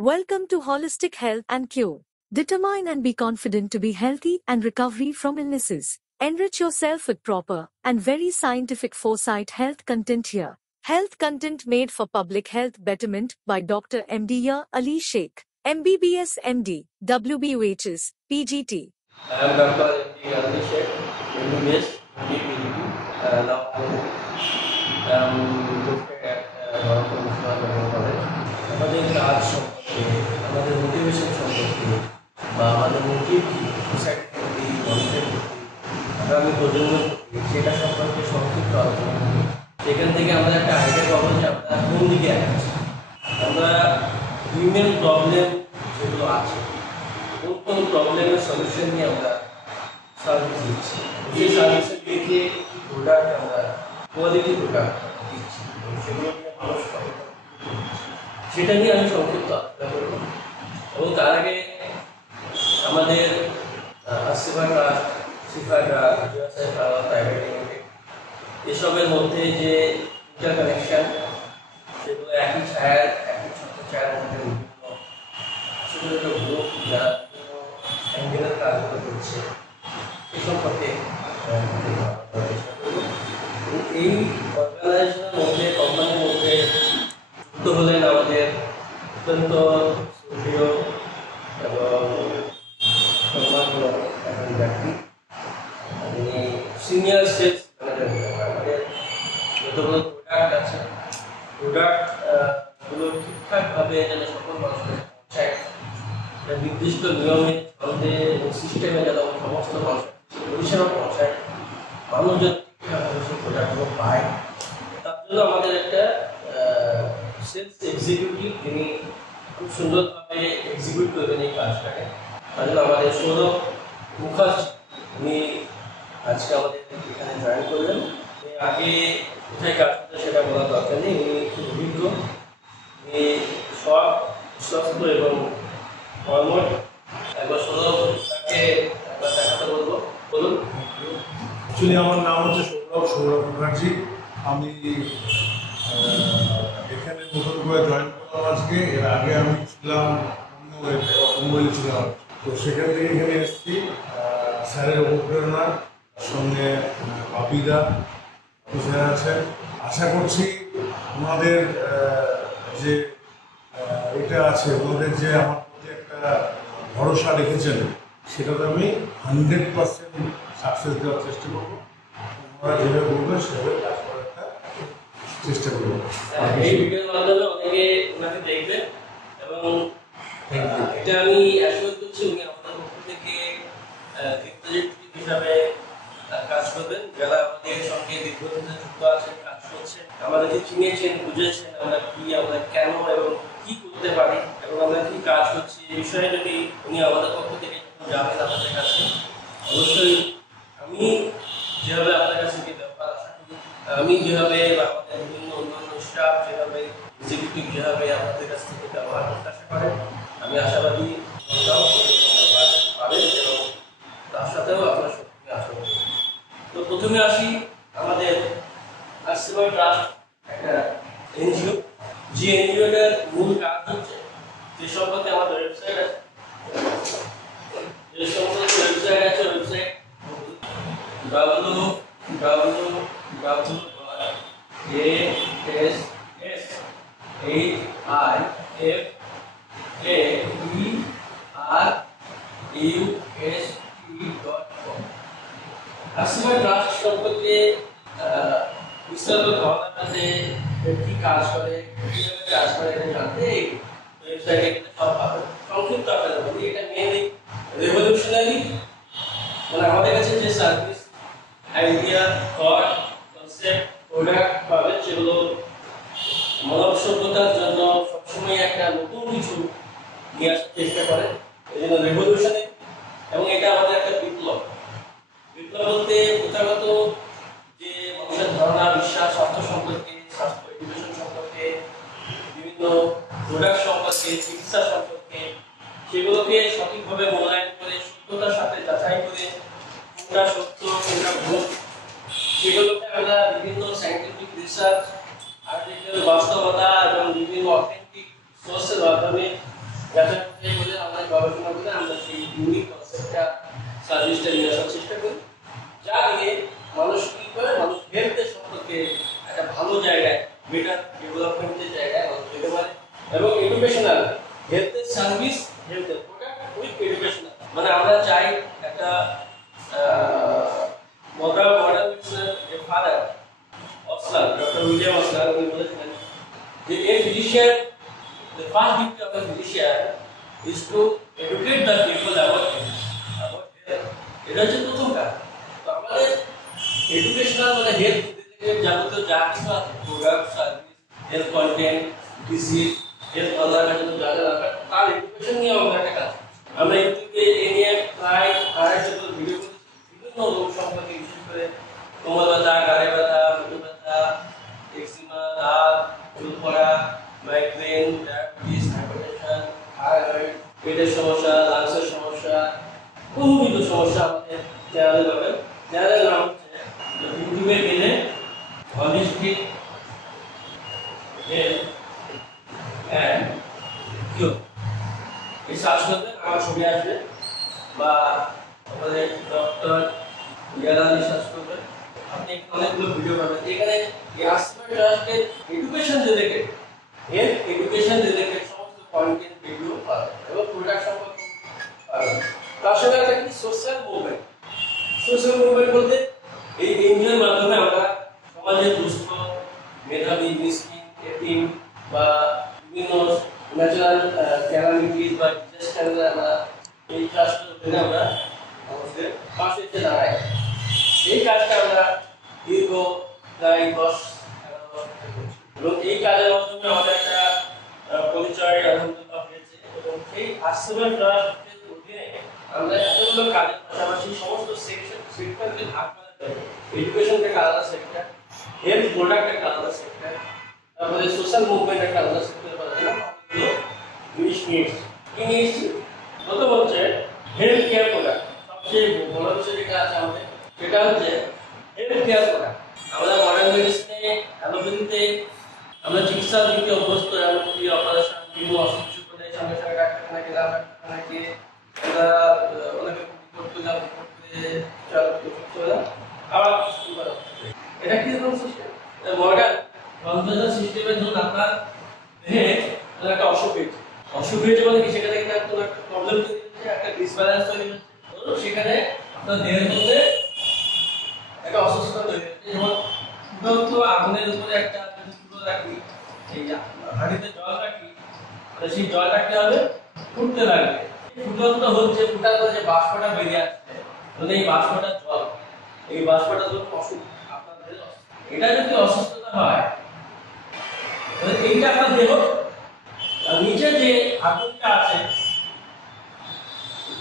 Welcome to Holistic Health and Cure. Determine and be confident to be healthy and recovery from illnesses. Enrich yourself with proper and very scientific foresight health content here. Health content made for public health betterment by Dr. MD Ali Sheikh, MBBS MD, WBUHS, PGT. I am Dr. MD Ali Sheikh, MBBS, MD, PGT. Now I am located at Bharatpur Muslim Medical College. আমাদের কাজ সম্পর্কে, আমাদের motivation সম্পর্কে বা আমাদের motive কি, society প্রতি, মানুষের প্রতি, আগামী প্রজন্মের প্রতি, সেটা সম্পর্কে সংক্ষিপ্ত আলোচনা করি। সেখান থেকে আমরা একটা আইডিয়া পাবো যে আমরা কোন দিকে আগাচ্ছি। আমরা হিউম্যান প্রবলেম যেগুলো আছে, কোন কোন প্রবলেমের সলিউশন নিয়ে আমরা সার্ভিস দিচ্ছি, সেই সার্ভিসের দিকে প্রোডাক্ট আমরা কোয়ালিটি প্রোডাক্ট দিচ্ছি, সেগুলো নিয়ে মানুষ পাবে, সেটা নিয়ে আমি সংক্ষিপ্ত আলোচনা করব। এবং তার আগে আমাদের Asifa trust, Shifa trust, private limited, এসবের মধ্যে যে ইন্টারকানেকশন, সেগুলো একই ছায়ার, একই ছায়ার মধ্যে বিভিন্ন ছোটো ছোটো গ্রুপ যারা বিভিন্ন অ্যাঙ্গেলের কাজগুলো করছে, এ সম্পর্কে এই অর্গানাইজেশনের মধ্যে, কোম্পানির মধ্যে যুক্ত হলেন আমাদের অত্যন্ত প্রিয় এবং সম্মানীয় একজন ব্যক্তি, তিনি সিনিয়র সেলস ম্যানেজার। আমাদের যতগুলো প্রোডাক্ট আছে, প্রোডাক্টগুলো ঠিকঠাকভাবে যেন সকল মানুষের পৌঁছায়, নির্দিষ্ট নিয়মে ছন্দে সিস্টেমে যেন সমস্ত মানুষের পরিষেবা পৌঁছায়, মানুষ যেন ঠিকঠাকভাবে সেই প্রোডাক্টগুলো পায়, তার জন্য আমাদের একটা সেলস এক্সিকিউটিভ, তিনি খুব সুন্দরভাবে এক্সিকিউট করবেন এই কাজটাকে। তার জন্য আমাদের সৌরভ মুখার্জি, উনি আজকে আমাদের এখানে জয়েন করবেন। আগে কোথায় কাজ করতে সেটা বলার দরকার নেই, উনি খুব অভিজ্ঞ, উনি সব সুস্থ এবং কর্মঠ। একবার সৌরভ তাকে একবার দেখাতে বলবো, বলুন। অ্যাকচুয়ালি আমার নাম হচ্ছে সৌরভ মুখার্জি। আমি এখানে নতুন করে জয়েন করলাম আজকে। এর আগে আমি ছিলাম মুম্বাইয়ে ছিলাম, তো সেখান থেকে এখানে এসেছি স্যারের অনুপ্রেরণার সঙ্গে। বাপিদা স্যার আছেন, আশা করছি ওনাদের যে এটা আছে, ওনাদের যে আমার প্রতি একটা ভরসা রেখেছেন, সেটাতে আমি 100% সাকসেস দেওয়ার চেষ্টা করবো। ওনারা যেভাবে বলবেন সেভাবে কাজ করার একটা চেষ্টা করবো। এই ভিডিওর মাধ্যমে অনেকে ওনাকে দেখবে এবং এটা আমি অ্যাসিওর করছি উনি আমাদের পক্ষ থেকে রিপ্রেজেন্টেটিভ হিসাবে কাজ করবেন, যারা আমাদের সঙ্গে দীর্ঘদিন যুক্ত আছেন, কাজ করছেন, আমাদেরকে চিনেছেন, বুঝেছেন আমরা কি, আমরা কেন এবং কি করতে পারি এবং আমরা কি কাজ করছি, এই বিষয়ে যদি উনি আমাদের পক্ষ থেকে যাবেন আমাদের কাছে, অবশ্যই আমি যেভাবে আপনার কাছ থেকে ব্যবহার আশা করি, আমি যেভাবে আমাদের বিভিন্ন অন্যান্য স্টাফ যেভাবে এক্সিকিউটিভ যেভাবে আমাদের কাছ থেকে ব্যবহার করতে আশা করেন, আমি আশাবাদী পাবেন এবং তার সাথেও আপনার সত্যি আশা করি। তো প্রথমে আসি, আমাদের আসিফা ট্রাস্ট একটা এনজিও, যে এনজিওটার মূল কাজ হচ্ছে, যে সম্পর্কে আমাদের ওয়েবসাইট আছে, যে সম্পর্কে ওয়েবসাইট আছে, ওয়েবসাইট www.asfaerust.com। আসিফা ট্রাস্ট সম্পর্কে বিস্তারিত ধারণাতে কি কাজ করে, কিভাবে কাজ করে এটা জানতে ওয়েবসাইটে সব পাবেন। সংক্ষিপ্ত আপনাদের বলি, এটা মেনলি রেভলিউশনারি, মানে আমাদের কাছে যে service, idea, thought, concept, product পাবেন, সেগুলো মানব সভ্যতার জন্য সবসময় একটা নতুন কিছু নিয়ে আসার চেষ্টা করে, এই জন্য রেভলিউশনারি। এবং এটা আমাদের একটা বিপ্লব। বিপ্লব বলতে প্রথাগত যে মানুষের ধারণা, বিশ্বাস, স্বাস্থ্য সম্পর্কে, স্বাস্থ্য এডুকেশন সম্পর্কে, বিভিন্ন প্রোডাক্ট সম্পর্কে, চিকিৎসা সম্পর্কে, সেগুলোকে সঠিকভাবে মূল্যায়ন করে, সত্যতার সাথে যাচাই করে কোনটা সত্য কোনটা ভুল, সেগুলোকে আমরা বিভিন্ন সায়েন্টিফিক রিসার্চ, আর্টিফিশিয়াল বাস্তবতা এবং বিভিন্ন অথেন্টিক সোর্সের মাধ্যমে যাচাই করে আমরা গবেষণা করে আমরা সেই ইউনিক কনসেপ্টটা সার্ভিসটা নিয়ে আসার চেষ্টা করি, যা দিয়ে মানুষ কি করে মানুষ হেলথের সম্পর্কে একটা ভালো জায়গায় বেটার ডেভেলপমেন্টের জায়গায় মানুষ যেতে পারে এবং এডুকেশনাল হেলথের সার্ভিস হেলথের প্রোডাক্ট উইথ এডুকেশনাল মানে আমরা চাই একটা মডার্ন মেডিসিনের ফাদার অসলার ডক্টর উইলিয়াম অসলার উনি বলেছিলেন যে a physician the first duty of a physician is to educate the people about health. এটা হচ্ছে প্রথম কাজ। তো আমাদের এডুকেশনাল মানে হেলথ রিলেটেড যাবতীয় যা কিছু আছে product service health content disease health অনলাইনের জন্য যা যা দরকার তার এডুকেশন নিয়ে আমাদের একটা কাজ। আমরা ইউটিউবে এ নিয়ে প্রায় 250 ভিডিও করেছি বিভিন্ন রোগ সম্পর্কে, বিশেষ করে কোমর ব্যথা, ঘাড়ে ব্যথা, মুখে ব্যথা, এক্সিমা, দাগ, চুল পড়া, মাইগ্রেন, ডায়াবেটিস, হাইপারটেনশন, থাইরয়েড, পেটের সমস্যা, লাংসের সমস্যা, বহুবিধ সমস্যা আমাদের চ্যানেলে পাবেন। চ্যানেলের নাম হচ্ছে ইউটিউবে গেলে হলিস্টিক হেলথ অ্যান্ড কিউর এই সার্চ করবেন, আমার ছবি আসবে, বা আমাদের ডক্টর ইয়ালালি সার্চ করবেন, আপনি অনেকগুলো ভিডিও পাবেন। এখানে এই আসমা ট্রাস্টের education related health education related সমস্ত কন্টেন্ট ভিডিও পাবেন এবং প্রোডাক্ট সম্পর্কে পাবেন। তার সঙ্গে একটা কি সোশ্যাল মুভমেন্ট বলতে এই এনজিওর মাধ্যমে আমরা সমাজের দুস্থ, মেধাবী, মিসকিন, এতিম বা বিভিন্ন ন্যাচারাল ক্যালামিটিস বা ডিজাস্টারে আমরা এই ট্রাস্টের অধীনে আমরা আমাদের পাশে এসে দাঁড়াই। এই কাজটা আমরা দীর্ঘ প্রায় 10-11 বছর করছি এবং এই কাজের মাধ্যমে আমাদের একটা পরিচয় আলহামদুলিল্লাহ হয়েছে এবং সেই আশ্রমা ট্রাস্টের অধীনে আমরা এতগুলো কাজের পাশাপাশি সমস্ত সেক্টরকে ভাগ করা যায়। এডুকেশনটাকে আলাদা সেক্টর, হেলথ প্রোডাক্ট একটা আলাদা সেক্টর, তারপরে সোশ্যাল মুভমেন্ট একটা আলাদা সেক্টর করা যায়। জিনিস নিয়েছি প্রথম হচ্ছে হেলথ কেয়ার প্রোডাক্ট। সবচেয়ে বড় বিষয় যেটা আছে আমাদের সেটা হচ্ছে হেলথ কেয়ার প্রোডাক্ট। আমরা মডার্ন মেডিসিনে অ্যালোপ্যাথিতে আমরা চিকিৎসা দিতে অভ্যস্ত, এমনকি অপারেশন বিভিন্ন অসুখ বিসুখ হলে সঙ্গে সঙ্গে ডাক্তারখানা গেলাম, ডাক্তারখানা গিয়ে আমরা অনেকে রিপোর্ট করলাম, রিপোর্ট করে চললাম আবার এটা কি রকম সিস্টেম? মডার্ন কনভেনশনাল সিস্টেমে ধরুন আপনার দেহে একটা অসুখ হয়েছে মানে কি সেখানে কিন্তু কোনো একটা প্রবলেম তৈরি হচ্ছে, একটা ডিসব্যালেন্স তৈরি হচ্ছে, ধরুন সেখানে আপনার দেহের মধ্যে একটা অসুস্থতা তৈরি হচ্ছে। যেমন ফুটন্ত আগুনের উপরে একটা ফুটো রাখি, এই হাঁড়িতে জল রাখি, সেই জলটা কি হবে ফুটতে লাগবে, ফুটন্ত হচ্ছে, ফুটার পরে যে বাষ্পটা বেরিয়ে আসছে মানে এই বাষ্পটা জল, এই বাষ্পটা যখন অসুখ আপনার দেহে এটা যদি অসুস্থতা হয় এইটা আপনার দেহ নিচে যে আগুনটা আছে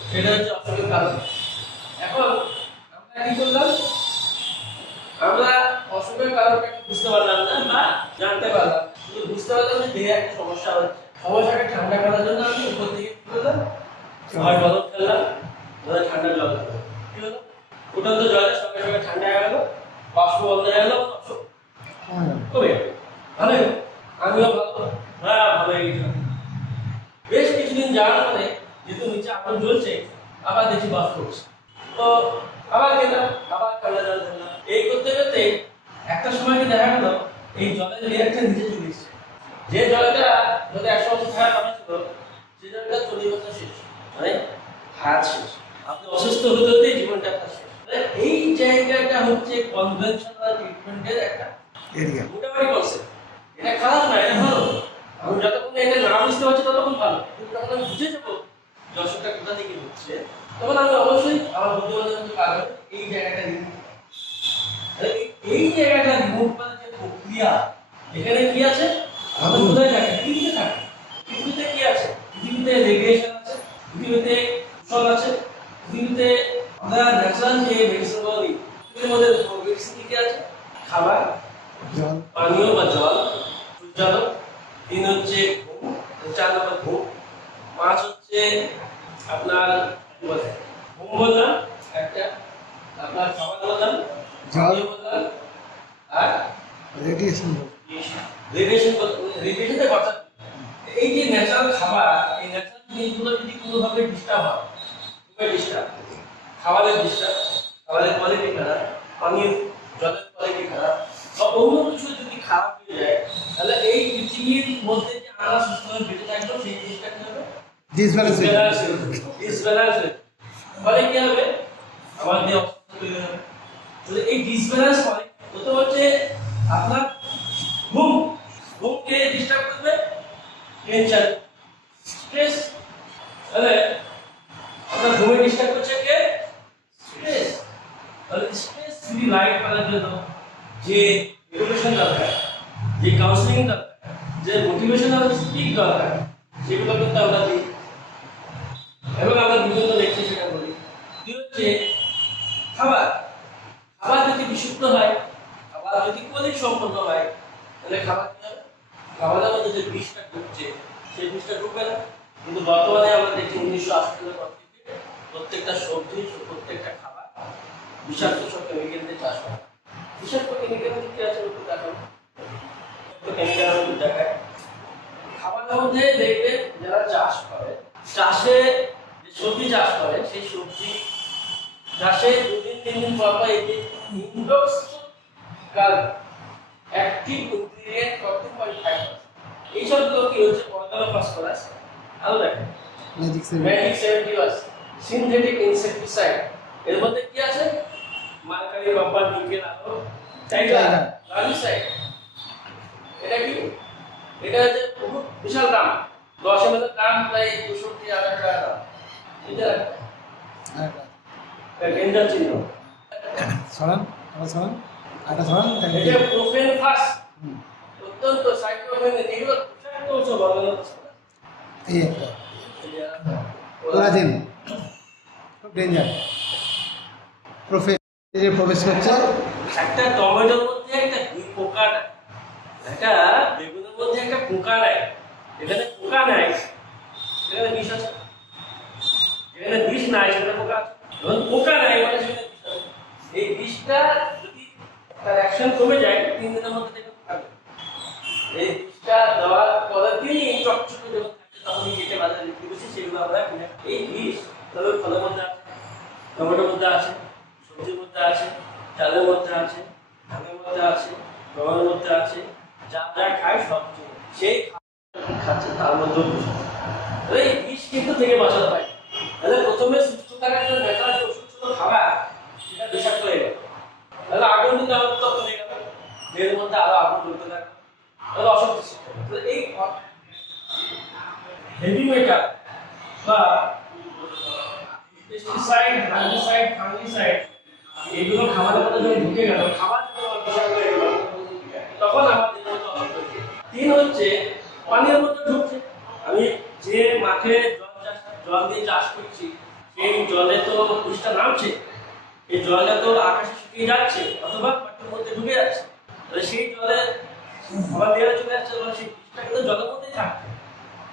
সেটা হচ্ছে অসুখের কারণ। এখন আমরা কি করলাম, আমরা অসুখের কারণটা বুঝতে পারলাম না বা জানতে পারলাম, কিন্তু বুঝতে পারলাম যে দেহে একটা সমস্যা হচ্ছে। সমস্যাকে ঠান্ডা করার জন্য আমি উপর দিকে কি করলাম, হয় গরম ফেললাম, ধরে ঠান্ডা জল দিলাম, কি হলো ফুটন্ত জলের সঙ্গে সঙ্গে ঠান্ডা হয়ে গেল, বাষ্প বন্ধ হয়ে গেল, অসুখ কমে গেল। ভালো, আমিও ভালো, হ্যাঁ ভালো হয়ে গেছিলাম। বেশ কিছুদিন যাওয়ার পরে যেহেতু নিচে আগুন জ্বলছে আবার দেখি বাষ্প করছে, তো আবার গেলাম, আবার ঠান্ডা জল ধরলাম, এই করতে করতে একটা সময় কি দেখা গেল এই জলের লেয়ারটা নিচে চলে এসেছে। যে জলটা যদি 100 বছর থাকার কথা ছিল সে জলটা 40 বছর শেষ, মানে হায়াত শেষ, আপনি অসুস্থ হতে হতে জীবনটা আপনার শেষ। এই জায়গাটা হচ্ছে কনভেনশনাল ট্রিটমেন্টের একটা এরিয়া, মোটামুটি কনসেপ্ট। এটা খারাপ না, এটা ভালো। আমি যতক্ষণ এটা না বুঝতে পারছি ততক্ষণ ভালো, কিন্তু যখন আমি বুঝে যাবো যে অসুখটা কোথা থেকে হচ্ছে তখন আমি অবশ্যই আমার বুদ্ধিমানের কারণে এই জায়গাটা রিমুভ, এই জায়গাটা রিমুভ করার যে প্রক্রিয়া, এখানে কি আছে আমাদের কোথায় থাকে, পৃথিবীতে থাকে। পৃথিবীতে কি আছে, পৃথিবীতে রেডিয়েশন আছে, পৃথিবীতে উষ্ণ আছে, পৃথিবীতে আমরা ন্যাচারাল যে মেডিসিন বলি পৃথিবীর মধ্যে মেডিসিন কি আছে, খাবার, পানীয় বা জল, সূর্যালোক, 3 হচ্ছে ঘুম, 4 নম্বর ঘুম, 5 হচ্ছে আপনার ঘুম বললাম একটা, আপনার খাবার বললাম, জল বললাম, আর রেডিয়েশনতে বাঁচা। এই যে ন্যাচারাল খাবার, এই ন্যাচারাল জিনিসগুলো যদি কোনোভাবে ডিস্টার্ব হয়, ডিস্টার্ব, খাবারের ডিস্টার্ব, খাবারের কোয়ালিটি খারাপ, পানির জলের কোয়ালিটি খারাপ, বা অন্য কিছু যদি খারাপ হয়ে যায়, তাহলে এই পৃথিবীর মধ্যে যে আমরা সুস্থভাবে বেঁচে থাকবো সেই জিনিসটা কি হবে? ডিসব্যালেন্স হয়ে ফলে কি হবে? আমার দেহ অসুস্থ হয়ে যাবে। তাহলে এই ডিসব্যালেন্স হয় প্রথম হচ্ছে আপনার ঘুমকে ডিস্টার্ব করবে, টেনশন, স্ট্রেস। তাহলে আপনার ঘুমে ডিস্টার্ব করছে কে? স্ট্রেস। তাহলে স্ট্রেস ফ্রি লাইফ করার জন্য যে এডুকেশন দরকার, যে কাউন্সিলিং দরকার, যে মোটিভেশনাল স্পিক দরকার, সেগুলো কিন্তু আমরা দিই এবং আমরা বিভিন্ন লেকচার সেটা বলি। কি হচ্ছে খাবার যদি বিশুদ্ধ হয়, খাবার যদি কোয়ালিটি সম্পন্ন হয়, তাহলে খাবার কি হবে? খাবারের মধ্যে যে বিষটা ঢুকছে সেই বিষটা ঢুকবে না। কিন্তু বর্তমানে আমরা দেখছি 1980 সালের পর থেকে প্রত্যেকটা সবজি, প্রত্যেকটা খাবার বিষাক্ত সব কেমিক্যাল দিয়ে চাষ হয়। বিষাক্ত কেমিক্যাল কি আছে ওটা দেখাবো, কেমিক্যাল দেখায়। খাবারের মধ্যে দেখবে যারা চাষ করে, চাষে যে সবজি চাষ করে, সেই সবজি চাষে 2-3 দিন পর পর এই যে ইন্ডোক্সিকাল অ্যাক্টিভ ইনগ্রেডিয়েন্ট 14.5%, এই সবগুলো কি হচ্ছে? অর্গানোফসফরাস, আরো দেখেন ম্যাজিক 70 সিনথেটিক ইনসেক্টিসাইড। এর মধ্যে কি আছে? মার্কারি, কপার, নিকেল, আলো, টাইগার, লার্ভিসাইড। এটা কি? এটা হচ্ছে বহুত বিশাল দাম, 10 ml এর দাম প্রায় 200-250 টাকা দাম। এটা ডেঞ্জার চিহ্ন। সরান এটা প্রোফেন ফাস, অত্যন্ত সাইক্লোফেন, এগুলো বিষাক্ত হচ্ছে অর্গানোফসফরাস। এই একটা কোলাজেন খুব ডেঞ্জার প্রবেশ করছে। একটা টমেটোর মধ্যে একটা পোকা নাই, একটা বেগুনের মধ্যে একটা পোকা নাই, এখানে পোকা নাই, এখানে বিষ আছে। যেখানে বিষ নাই সেখানে পোকা আছে, যখন পোকা নাই মানে সেখানে বিষ আছে। এই বিষটা যদি তার অ্যাকশন কমে যায় 3 দিনের মধ্যে দেখুন থাকবে। এই বিষটা দেওয়ার পরের দিনই চকচকে যখন থাকে তখনই কেটে বাজারে বিক্রি করছি, সেগুলো আমরা কিনে। এই বিষ তবে ফলের মধ্যে আছে, টমেটোর মধ্যে আছে, সবজির মধ্যে আছে, চালের মধ্যে আছে, ধানের মধ্যে আছে, গমের মধ্যে আছে, যা যা খায় সব সেই খাচ্ছে তার মধ্যেও বিষ। এই বিষ কিন্তু থেকে বাঁচাতে পারে। তাহলে প্রথমে সুস্থ থাকার জন্য ন্যাচারাল যে ওষুধ ছিল খাবার, সেটা বিষাক্ত হয়ে গেল। তাহলে আগুন দিতে আমার তত হয়ে গেল, দেহের মধ্যে আরো আগুন জ্বলতে থাকবে, তাহলে অশক্তি সৃষ্টি হবে। তাহলে এই হেভি মেটাল বা পেস্টিসাইড, হার্বিসাইড, ফাঙ্গিসাইড, এগুলো খাবারের মধ্যে যখন ঢুকে গেল, খাবার যখন বিষাক্ত হয়ে গেল, তখন আমাদের মধ্যে অসুবিধা হচ্ছে। 3 হচ্ছে পানির মধ্যে ঢুকছে। আমি যে মাঠে জল দিয়ে চাষ করছি, সেই জলে তো বিষটা নামছে, এই জলটা তো আকাশে শুকিয়ে যাচ্ছে অথবা মাটির মধ্যে ঢুকে যাচ্ছে। তাহলে সেই জলে আবার বেড়ে চলে যাচ্ছে, সেই বিষটা কিন্তু জলের মধ্যেই থাকছে।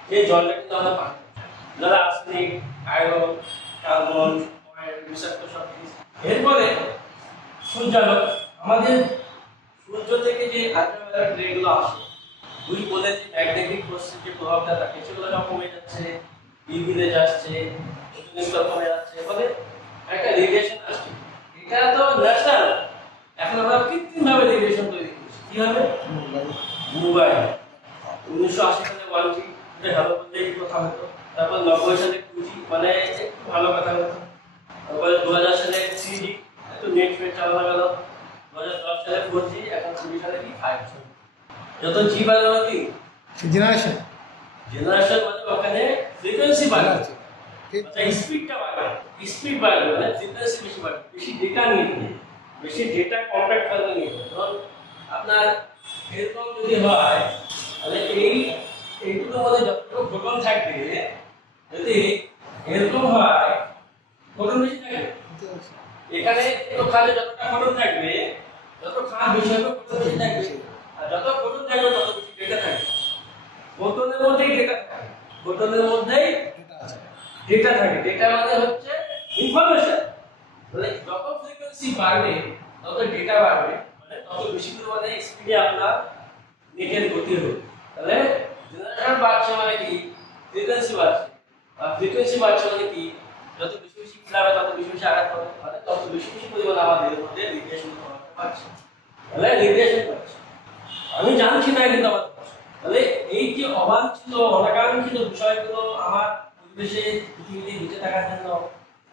সেই জলটা কিন্তু আমরা পাই, যারা আর্সেনিক, আয়রন, কার্বন, অয়েল, বিষাক্ত সব জিনিস। এরপরে সূর্যালোক, আমাদের সূর্য থেকে যে আল্ট্রাভায়োলেট রেগুলো আসে, দুই বলে যে ম্যাগনেটিক ফোর্সের যে প্রভাবটা থাকে, সেগুলো সব কমে যাচ্ছে, ইউভি রে যাচ্ছে, ওজোন স্তর কমে যাচ্ছে, ফলে একটা রেডিয়েশন আসছে। এটা তো ন্যাচারাল, এখন আমরা কৃত্রিমভাবে রেডিয়েশন তৈরি করছি। কি হবে? মোবাইল 1980 সালে 1G, এটা ভালো বলতে একটু কথা হতো, তারপর 90 সালে 2G, মানে একটু ভালো কথা হতো, তারপরে 2000 সালে 3G, একটু নেট ফেট চালানো গেল, 2010 সালে 4G, এখন 20 সালে কি 5G। যত জি বাড়ানো কি জেনারেশন মানে ওখানে ফ্রিকোয়েন্সি বাড়াচ্ছে, আচ্ছা স্পিডটা বাড়বে, স্পিড বাড়বে মানে ফ্রিকোয়েন্সি বেশি বাড়বে, বেশি ডেটা নিয়ে নেবে, বেশি ডেটা কম্প্যাক্ট করে নিয়ে নেবে। ধরুন আপনার এরকম যদি হয়, তাহলে এইটুকুর মধ্যে যতটুকু ফোটন থাকবে, যদি এরকম হয় ফোটন বেশি থাকবে, এখানে তো খালে যতটা ফোটন থাকবে, যত খাল বেশি হবে ফোটন বেশি থাকবে, আর যত ফোটন থাকবে তত বেশি ডেটা থাকবে। ফোটনের মধ্যেই ডেটা থাকে, ফোটনের মধ্যেই ডেটা থাকে। ডেটা মানে হচ্ছে ইনফরমেশন। তাহলে যত ফ্রিকোয়েন্সি বাড়বে তত ডেটা বাড়বে, মানে তত বেশি পরিমাণে স্পিডে আপনার নেটের গতি হবে। তাহলে জেনারেশন বাড়ছে মানে কি ফ্রিকোয়েন্সি বাড়ছে, ফ্রিকোয়েন্সি বাড়ছে মানে কি, যত বেশি বেশি খেলাবে তত বেশি বেশি আঘাত হবে, মানে তত বেশি বেশি পরিমাণে আমাদের মধ্যে রেডিয়েশন বাড়ছে, তাহলে রেডিয়েশন বাড়ছে। আমি জানছি না কিন্তু আমার, তাহলে এই যে অবাঞ্ছিত অনাকাঙ্ক্ষিত বিষয়গুলো আমার পরিবেশে পৃথিবীতে বেঁচে থাকার জন্য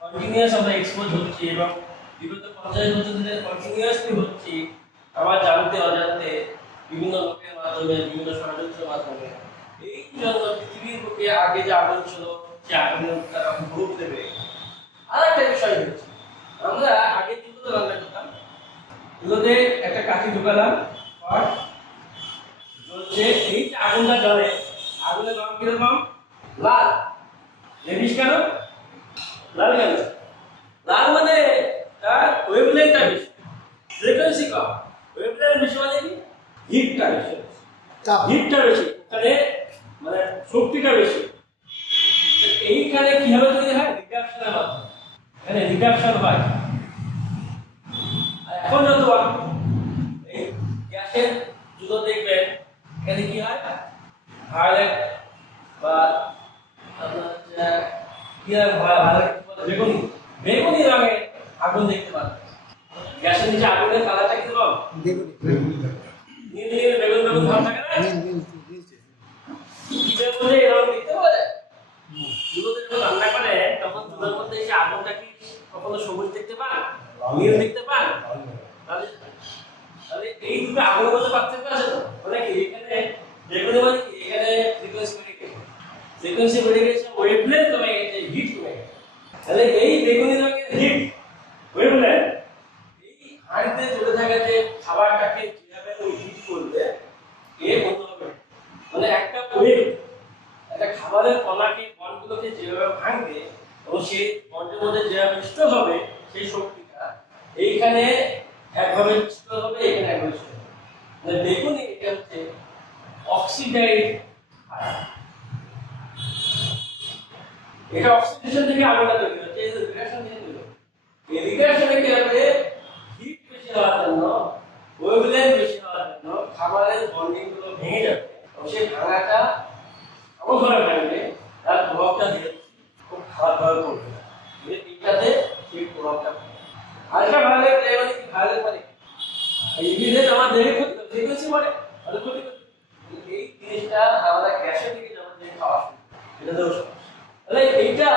কন্টিনিউয়াস আমরা এক্সপোজ হচ্ছি এবং বিগত 50 বছর ধরে কন্টিনিউয়াসলি হচ্ছি আমার জানতে অজান্তে বিভিন্ন লোকের মাধ্যমে, বিভিন্ন ষড়যন্ত্রের মাধ্যমে। এই জন্য পৃথিবীর বুকে আগে যে আগুন ছিল সে আগুনের তারা রূপ দেবে। আর একটা বিষয় হচ্ছে, আমরা আগে যেগুলো রান্না করতাম এগুলোতে একটা কাঠি ঢুকালাম, জ্বলছে, এই যে আগুনটা জ্বলে, আগুনের রং কিরকম? লাল। রেডিশ কেন? লাল কেন? লাল মানে তার ওয়েভলেন্থটা বেশি, ফ্রিকোয়েন্সি কম। ওয়েভলেন্থ বেশি মানে কি? হিটটা বেশি, হিটটা বেশি, ওখানে মানে শক্তিটা বেশি। এইখানে কিভাবে তৈরি হয়? রিডাকশনের মাধ্যমে। এখানে রিডাকশন হয়। আর এখন যত এই গ্যাসের জুতো দেখবেন এখানে কি হয়? ভায়োলেট বা আপনার কি হয়, বেগুনি, বেগুনি রঙে আগুন দেখতে পাবেন। গ্যাসের নিচে আগুনের কালারটা কি রকম? নীল নীল বেগুন বেগুন ভাব থাকে না? কিসের মধ্যে এই রং দেখতে পাওয়া যায়? জুতোতে যখন রান্না করে তখন জুতোর মধ্যে এই আগুনটা কি কখনো সবুজ দেখতে পান, নীল দেখতে পান? তাহলে এই দুটো আগুনের মধ্যে পার্থক্য আছে তো, মানে কি এখানে বেগুনি মানে কি এখানে ফ্রিকোয়েন্সি বেড়ে গেছে, ফ্রিকোয়েন্সি বেড়ে গেছে, ওয়েভলেন্থ কমে গেছে, হিট কমে গেছে। তাহলে এই বেগুনি রঙের হিট ওয়েভলেন্থ এই হাড়িতে চলে থাকা যে খাবারটাকে যেভাবে ওই হিট করবে এ বন্ধ হবে, মানে একটা ওয়েভ একটা খাবারের কণাকে বন্ডগুলোকে যেভাবে ভাঙবে এবং সেই বন্ডের মধ্যে যেভাবে স্টোর হবে সেই শক্তিটা এইখানে একভাবে স্টোর হবে, এখানে একভাবে স্টোর হবে। মানে বেগুনি এটা হচ্ছে অক্সিডাইজ, এটা অক্সিডেশন থেকে আগুনটা তৈরি হচ্ছে, এই রিডাকশন থেকে তৈরি হচ্ছে। এই রিডাকশনে কি হবে? হিট বেশি হওয়ার জন্য, ওয়েভলেন্থ বেশি হওয়ার জন্য খাবারের বন্ডিং গুলো ভেঙে যাবে এবং সেই ভাঙাটা এমন ভাবে ভাঙবে তার প্রভাবটা ধীরে খুব খারাপভাবে পড়বে, এইটাতে সেই প্রভাবটা আলট্রা ভায়োলেট রে মানে কি? ভায়োলেট মানে ইভিডেন্স আমার দেহে ক্ষতি করে, ফ্রিকোয়েন্সি মানে আর ক্ষতি করে। এই জিনিসটা আমরা গ্যাসের থেকে যখন যে খাওয়া এটা দোষ। তাহলে এইটা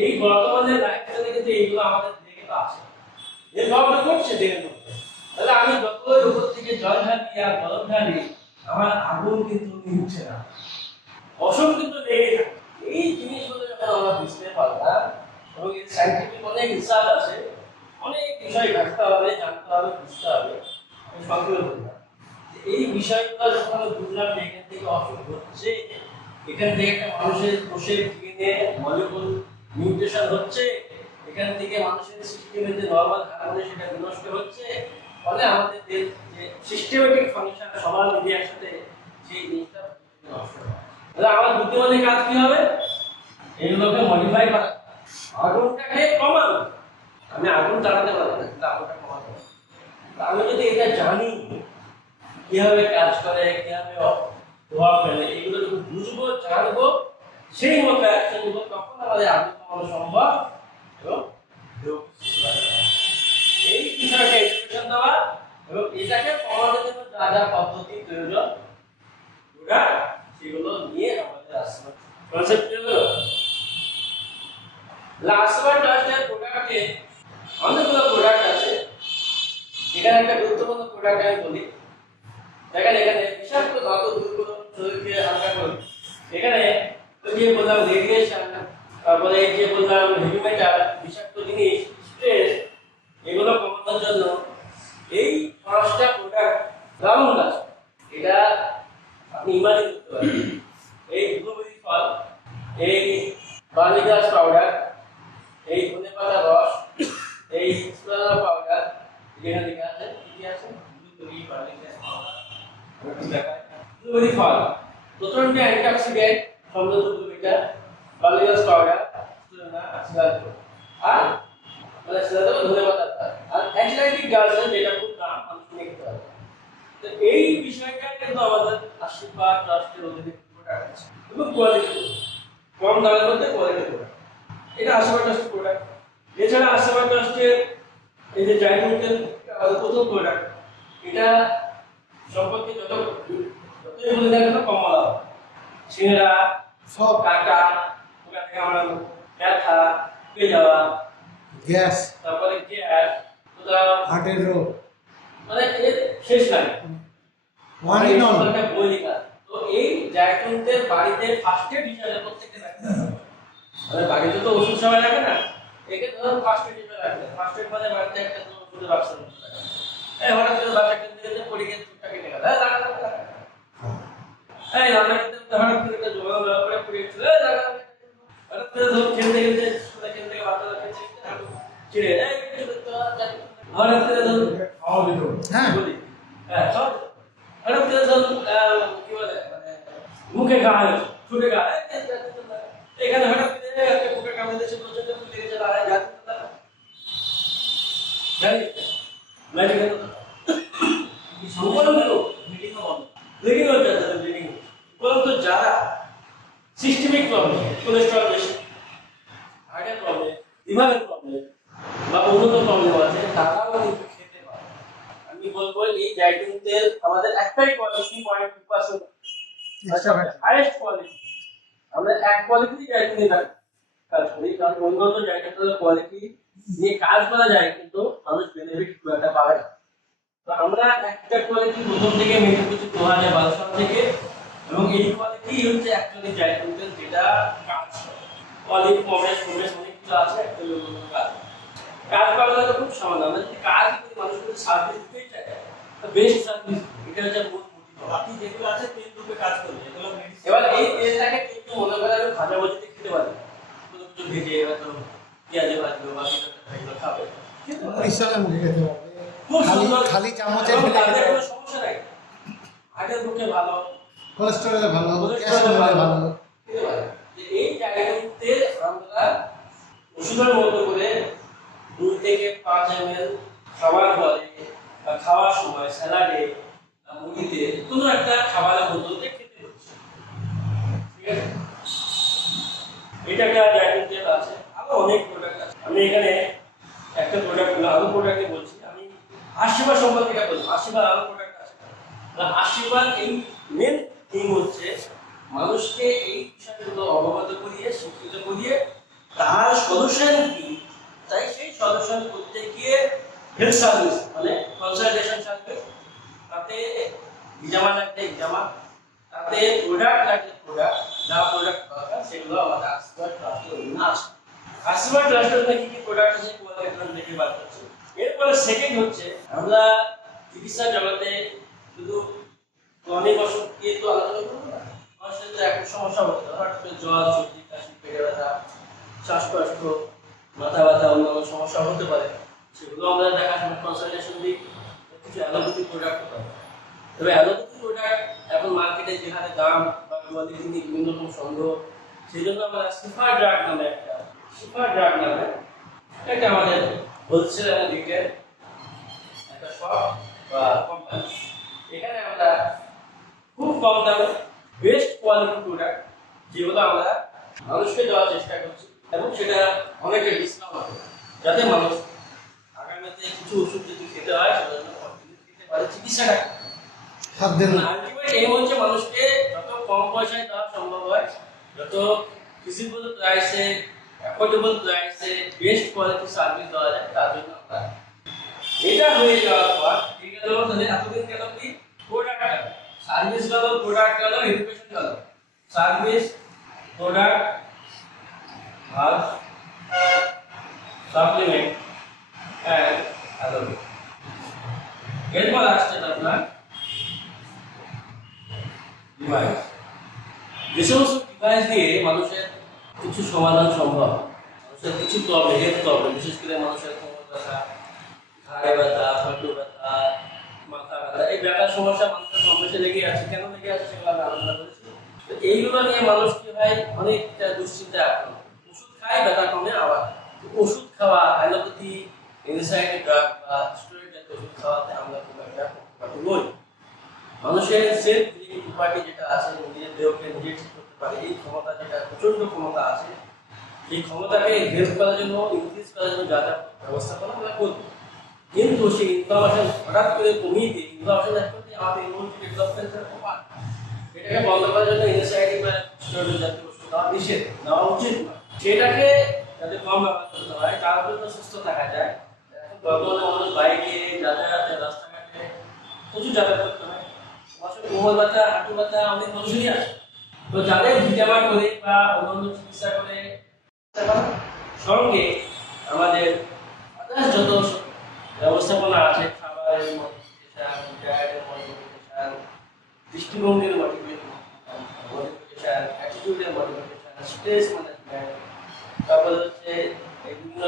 এই বর্তমানে লাইফস্টাইলে কিন্তু এইগুলো আমাদের দেহে তো আছে, এর প্রভাবটা পড়ছে দেহের মধ্যে। তাহলে আমি যতই উপর থেকে জল ঢালি আর গরম ঢালি আমার আগুন কিন্তু নিচ্ছে না, অসম কিন্তু লেগে থাকে। এই জিনিসগুলো যখন আমরা বুঝতে পারলাম এবং এর সাইন্টিফিক অনেক রিসার্চ আছে, অনেক বিষয় ঘাটতে হবে, জানতে হবে, বুঝতে হবে। আমি সংক্ষেপে বললাম এই বিষয়গুলো যখন আমি বুঝলাম যে এখান থেকে অসুখ হচ্ছে, এখান থেকে একটা মানুষের কোষের ডিএনএ মলিকুল মিউটেশন হচ্ছে, এখান থেকে মানুষের সিস্টেমের যে নরমাল হারমোনি সেটা বিনষ্ট হচ্ছে, ফলে আমাদের যে সিস্টেমেটিক ফাংশন সবার মিলে একসাথে সেই জিনিসটা নষ্ট হয়। তাহলে আমার বুদ্ধিমানের কাজ কি হবে? এইগুলোকে মডিফাই করা, আগুনটাকে কমানো। আমি আগুন জ্বালাতে পারবো না, কিন্তু আগুনটা কমাতে পারবো। আমি যদি এটা জানি কিভাবে কাজ করে, কিভাবে প্রভাব ফেলে, এগুলো যদি বুঝবো, জানবো, সেই মতো অ্যাকশন নিব, তখন আমাদের আগুন কমানো সম্ভব। এবং এই বিষয়টা এডুকেশন দেওয়া এবং এটাকে কমানোর জন্য যা যা পদ্ধতি প্রয়োজন ওরা সেগুলো নিয়ে আমাদের আসবে। কনসেপ্ট কি হলো? লাস্টবার ট্রাস্টের প্রোডাক্টে অনেকগুলো প্রোডাক্ট আছে, এখানে একটা গুরুত্বপূর্ণ প্রোডাক্ট আমি বলি। দেখেন এখানে বিষাক্ত ধাতু দূরীকরণ শরীরকে হালকা করে, এখানে যে বললাম রেডিয়েশন, তারপরে এই যে বললাম হেভি মেটাল, বিষাক্ত জিনিস, স্ট্রেস, এগুলো কমানোর জন্য এই পাঁচটা প্রোডাক্ট দারুণ কাজ। এটা আপনি ইমাজিন করতে পারেন, এই ব্লুবেরি ফল, এই বার্লি গ্রাস পাউডার, এই ধনেপাতা রস, এই স্প্লানা পাউডার, যেখানে লেখা আছে কি আছে ব্লুবেরি বার্লি গ্রাস পাউডার, ব্লুবেরি ফল প্রথমটা অ্যান্টিঅক্সিডেন্ট সমৃদ্ধ ব্লুবেরিটা, বার্লি গ্রাস পাউডার, স্প্লানা সিলাটো, আর মানে সিলাটো ধনেপাতা, আর অ্যান্টিবায়োটিক গাছ যেটা খুব দাম মানুষ নিতে পারে। তো এই বিষয়টা কিন্তু আমাদের আশীর্বাদ ট্রাস্টের অধীনে প্রোডাক্ট আছে এবং কোয়ালিটি। কম দামের মধ্যে কোয়ালিটি প্রোডাক্ট। এটা আশীর্বাদ ট্রাস্টের প্রোডাক্ট। এছাড়া আশীর্বাদ ট্রাস্টের এই যে জাইটুন তেল প্রথম প্রোডাক্ট, এটা সম্পর্কে যতই বলে দেয় কম বলা হবে। সিঙ্গারা, সব কাটা, ওখান থেকে আমরা ব্যথা, পেয়ে যাওয়া, গ্যাস, তারপরে গ্যাস, হার্টের রোগ, মানে এর শেষ নাই। One in all. একটা বই লেখা। তো এই জাইটুন তেল বাড়িতে ফার্স্ট এড হিসেবে প্রত্যেককে রাখতে হবে। মানে বাড়িতে তো ওষুধ সবাই রাখে না, একে ধরুন ফার্স্ট এড হিসেবে রাখবে। ফার্স্ট এড মানে বাড়িতে একটা ওষুধের বাক্স রাখবে। এই হঠাৎ করে বাচ্চাকে দিতে পড়ে গিয়ে চুটটা কেটে গেল, এই রান্না করতে হঠাৎ করে একটা জোগাড় দেওয়া করে পড়ে গেছিল, হঠাৎ করে ধরুন খেলতে খেলতে স্কুলে খেলতে বাচ্চারা খেলতে ছিঁড়ে হঠাৎ করে ধরুন খাওয়া দিত। হ্যাঁ, বলি হ্যাঁ সব হঠাৎ করে ধরুন কি বলে মানে মুখে ঘা হয়েছে, ছুটে ঘা, এখানে হঠাৎ করে একটা মুখে কামড়ে দিয়েছে, প্রচন্ড ফুলে গেছে, লড়াই যাচ্ছে জানি মেডিকেল উপরন্তু ব্লিডিং হচ্ছে, ব্লিডিং উপরন্তু যারা সিস্টেমিক প্রবলেম, কোলেস্টেরল বেশি, হার্টের প্রবলেম, লিভারের প্রবলেম বা অন্যান্য প্রবলেম আছে, তারাও কিন্তু খেতে পারে। আমি বলবো এই জাইটুন তেল আমাদের একটাই কোয়ালিটি 0.2% হাইয়েস্ট কোয়ালিটি। আমরা এক কোয়ালিটি জাইটুন তেল কাজ করি, কারণ অন্যান্য জাইটুন তেলের কোয়ালিটি দিয়ে কাজ করা যায় কিন্তু মানুষ বেনিফিট খুব একটা পাবে না। তো আমরা একটা কোয়ালিটি প্রথম থেকে মেনটেন করছি 2012 সাল থেকে, এবং এই কোয়ালিটি হচ্ছে অ্যাকচুয়ালি জাইটুন তেল যেটা কাজ করে। কোয়ালিটি প্রমেস অনেক কিছু আছে, অ্যাকচুয়ালি অন্য কাজ করা যায় খুব সামান্য। আমরা যদি কাজ করি, মানুষ যদি সার্ভিস দিতে চায়, বেস্ট সার্ভিস, এটা হচ্ছে মূল মোটিভ। বাকি যেগুলো আছে তেল রূপে কাজ করবে, এগুলো মেডিসিন। এবার এই তেলটাকে কিন্তু মনে করে আমি ভাজা ভুজিতে খেতে পারি, কোনো কিছু ভেজে হয়তো পেঁয়াজে ভাজবে বা কিছু একটা এগুলো খাবে, ইসলামে মুখে খেতে পারবে। খুব খালি সুন্দর, খালি চামচে এবং ফেলে তাতে খেতে কোনো পারবে। সমস্যা নাই। হার্টের পক্ষে ভালো, কোলেস্টেরল ভালো, কোলেস্টেরল ক্যালসিয়াম ভালো, ভালো। খেতে পারে। যে এই জাইটুন তেল আমরা ওষুধের মতো করে 2 থেকে 5 ml খাবার পরে বা খাওয়ার সময় স্যালাডে বা মুড়িতে কোনো একটা খাবারের বোতলতে খেতে হচ্ছে, ঠিক আছে? এটা একটা জাইটুন তেল আছে, আরো অনেক প্রোডাক্ট আছে। আমি এখানে একটা প্রোডাক্ট আরো প্রোডাক্টে বলছি, আমি আশীর্বাদ সম্পর্কে এটা বলবো। আশীর্বাদ আরো প্রোডাক্ট আছে। আশীর্বাদ এই মেন থিম হচ্ছে মানুষকে এই বিষয়গুলো অবগত করিয়ে, শিক্ষিত করিয়ে, তার সলিউশন কি, তাই সেই সলিউশন করতে গিয়ে হেলথ সার্ভিস মানে কনসালটেশন সার্ভিস, তাতে হিজামা লাগলে হিজামা, তাতে প্রোডাক্ট লাগলে প্রোডাক্ট, যা প্রোডাক্ট দরকার সেগুলো আমাদের আশীর্বাদ ট্রাস্টের অধীনে আছে। আশীর্বাদ ট্রাস্টের কি কি প্রোডাক্ট আছে কোয়ালিটি দেখে বার করছে। এরপরে সেকেন্ড হচ্ছে আমরা চিকিৎসা জগতে শুধু অনেক অসুখ নিয়ে তো আলোচনা করবো না, মানুষের তো একটা সমস্যা হতে পারে, হঠাৎ করে জ্বর, সর্দি, কাশি, পেটে ব্যথা, শ্বাসকষ্ট, মাথা ব্যথা, অন্যান্য সমস্যা হতে পারে, সেগুলো আমরা দেখাশোনা কনসালটেশন দিই। কিছু অ্যালোপ্যাথি প্রোডাক্ট হতে পারে, তবে অ্যালোপ্যাথি প্রোডাক্ট এখন মার্কেটে যেখানে দাম বা কোয়ালিটি নিয়ে বিভিন্ন রকম সন্দেহ, সেই জন্য আমরা শিফা ড্রাগ নামে একটা আমাদের হোলসেল এবং রিটেল একটা শপ বা কোম্পানি, এখানে আমরা খুব কম দামে বেস্ট কোয়ালিটি প্রোডাক্ট যেগুলো আমরা মানুষকে দেওয়ার চেষ্টা করছি, এবং সেটা অনেকটা ডিসকাউন্ট হবে, যাতে মানুষ আগামীতে কিছু ওষুধ যদি খেতে হয় সেটা যেন খেতে পারে, চিকিৎসাটা আলটিমেট এম হচ্ছে মানুষকে যত কম পয়সায় দেওয়া সম্ভব হয়, যত ফিজিবল প্রাইসে, অ্যাফোর্ডেবল প্রাইসে বেস্ট কোয়ালিটি সার্ভিস দেওয়া যায়, তার জন্য আমরা এটা হয়ে যাওয়ার পর ঠিক আছে, তাহলে এতদিন গেল কি প্রোডাক্ট গেল, সার্ভিস গেল, প্রোডাক্ট গেল, এডুকেশন গেল, সার্ভিস, প্রোডাক্ট আর সাপ্লিমেন্ট এন্ড অ্যালোপ্যাথি। এরপর আসছে আপনার ডিভাইস। যে সমস্ত ডিভাইস দিয়ে মানুষের কিছু সমাধান সম্ভব, মানুষের কিছু প্রবলেম, হেলথ প্রবলেম, বিশেষ করে মানুষের কোমর ব্যথা, ঘাড়ে ব্যথা, হাঁটু ব্যথা, মাথা ব্যথা, এই ব্যথার সমস্যা মানুষের কম বেশি লেগে আছে। কেন লেগে আছে সেগুলো আমি আলোচনা করেছি। তো এইগুলো নিয়ে মানুষ কি হয়, অনেকটা দুশ্চিন্তায় আক্রান্ত। ওষুধ খায়, ব্যথা কমে, আবার ওষুধ খাওয়া, অ্যালোপ্যাথি, অ্যান্টিসাইটিক ড্রাগ বা স্টেরয়েড জাতীয় ওষুধ খাওয়াতে আমরা খুব একটা পক্ষপাতী নই। মানুষের সেলফ প্রপার্টি যেটা আছে, নিজের দেহকে নিজে ঠিক করতে পারে, এই ক্ষমতা যেটা প্রচন্ড ক্ষমতা আছে, এই ক্ষমতাকে হেল্প করার জন্য, ইনক্রিজ করার জন্য যা যা ব্যবস্থাপনা আমরা করবো, কিন্তু সেই ইনফরমেশন হঠাৎ করে কমিয়ে দিয়ে ইনফরমেশন অ্যাকচুয়ালি আমাদের ইমিউনিটি ডেভেলপমেন্টের পার্ট। এটাকে বন্ধ করার জন্য এনএসআইডি বা স্টেরয়েড জাতীয় ওষুধ দেওয়া নিষেধ, দেওয়া উচিত না। সেটাকে যাতে কম ব্যবহার করতে হয়, তার জন্য সুস্থ থাকা যায়। এখন বর্তমানে মানুষ বাইকে, যাতায়াতে, রাস্তাঘাটে প্রচুর যাতায়াত করতে হয়, অবশ্য কোমর ব্যথা, হাঁটু ব্যথা অনেক মানুষেরই আছে। তো যাদের ভিটামিন করে বা অন্যান্য চিকিৎসা করে, সঙ্গে আমাদের যত ব্যবস্থাপনা আছে, খাবারের মডিফিকেশন, ডায়েটের মডিফিকেশন, দৃষ্টিভঙ্গির মডিফিকেশন, অ্যাটিটিউডের মডিফিকেশন, স্ট্রেস ম্যানেজমেন্ট, তারপরে হচ্ছে বিভিন্ন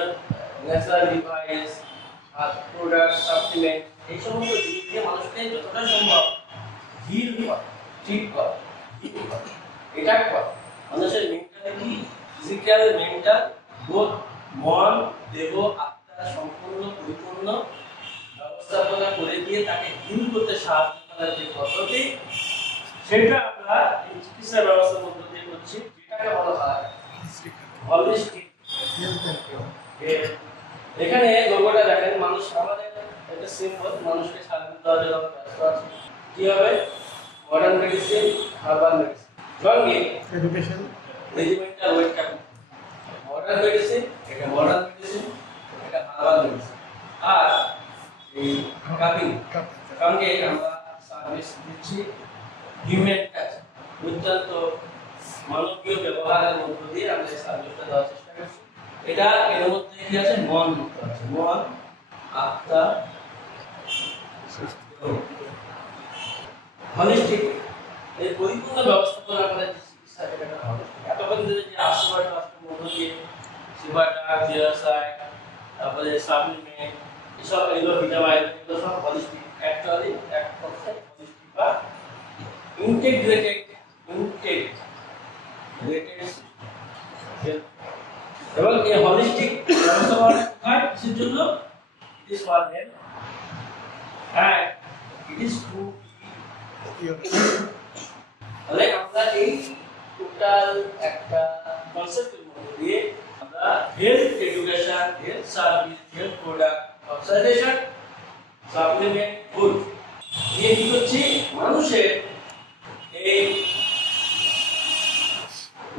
ন্যাচারাল ডিভাইস আর প্রোডাক্ট, সাপ্লিমেন্ট, এই সমস্ত জিনিস দিয়ে মানুষকে যতটা সম্ভব হিল করা, ঠিক করা, এটা করা। মানুষের মেন্টালিটি, ফিজিক্যাল, মেন্টাল, বোধ, মন, দেহ, আত্মা সম্পূর্ণ পরিপূর্ণ ব্যবস্থাপনা করে দিয়ে তাকে হিল করতে সাহায্য করার যে পদ্ধতি, সেটা আমরা এই চিকিৎসা ব্যবস্থার মধ্যে দিয়ে করছি, যেটাকে বলা হয় হলিস্টিক হেলথ। এখানে লোগোটা দেখেন, মানুষ আমাদের একটা সিম্বল, মানুষকে স্বাধীন দেওয়ার জন্য আমরা ব্যস্ত আছি। কি হবে? মডার্ন মেডিসিন, হার্বাল মেডিসিন, সঙ্গে education, regimental weight cutting. Modern medicine, এটা মডার্ন মেডিসিন, এটা হার্বাল মেডিসিন। আর এই কাটিং সঙ্গে আমরা সার্ভিস দিচ্ছি হিউম্যান টাচ, অত্যন্ত মানবীয় ব্যবহারের মধ্য দিয়ে আমরা এই সার্ভিসটা দেওয়ার চেষ্টা করছি। এটা এর মধ্যে কি আছে? মন যুক্ত আছে, মন, আত্মা, হলিস্টিক, এই পরিপূর্ণ ব্যবস্থাপনা করে চিকিৎসা যেটা হবে। এতক্ষণ ধরে যে আশীর্বাদ মধ্য দিয়ে সিবাটা, জিয়াসাই, তারপরে সাপ্লিমেন্ট, এসব এগুলো ভিটামিন, এগুলো সব হলিস্টিক, অ্যাকচুয়ালি এক কথায় হলিস্টিক বা ইন্টিগ্রেটেড এবং এই হলিস্টিক ব্যবস্থাপনা হয় কিসের জন্য? It is for health and it is to. তাহলে আমরা এই টোটাল একটা কনসেপ্টের মধ্যে দিয়ে আমরা health education, health service, health product, observation, supplement, food দিয়ে কি করছি? মানুষের এই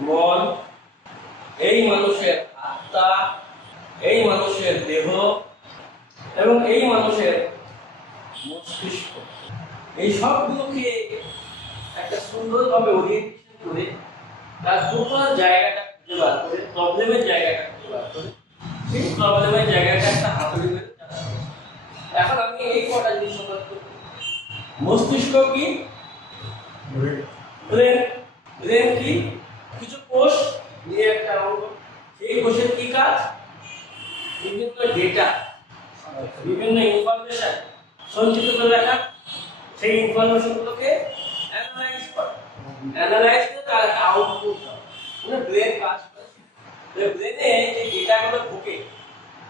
মন, এই মানুষের আত্মা, এই মানুষের দেহ এবং এই মানুষের মস্তিষ্ক, এই সবগুলোকে একটা সুন্দরভাবে ওরিয়েন্টেশন করে তার টোটাল জায়গাটা খুঁজে বার করে, প্রবলেমের জায়গাটা খুঁজে বার করে, সেই প্রবলেমের জায়গাটা একটা হাতুড়ি করে। এখন আমি এই কটা জিনিস সংবাদ করব। মস্তিষ্ক কি? ব্রেন। ব্রেন কি? কিছু কোষ নিয়ে একটা অঙ্গ। সেই কোষের কি কাজ? বিভিন্ন ডেটা, বিভিন্ন ইনফরমেশন সঞ্চিত করে রাখা, সেই ইনফরমেশনগুলোকে অ্যানালাইজ করা, অ্যানালাইজ করে তার একটা আউটপুট দাও। মানে ব্রেন কাজ করে। ব্রেনে যে ডেটাগুলো ঢোকে,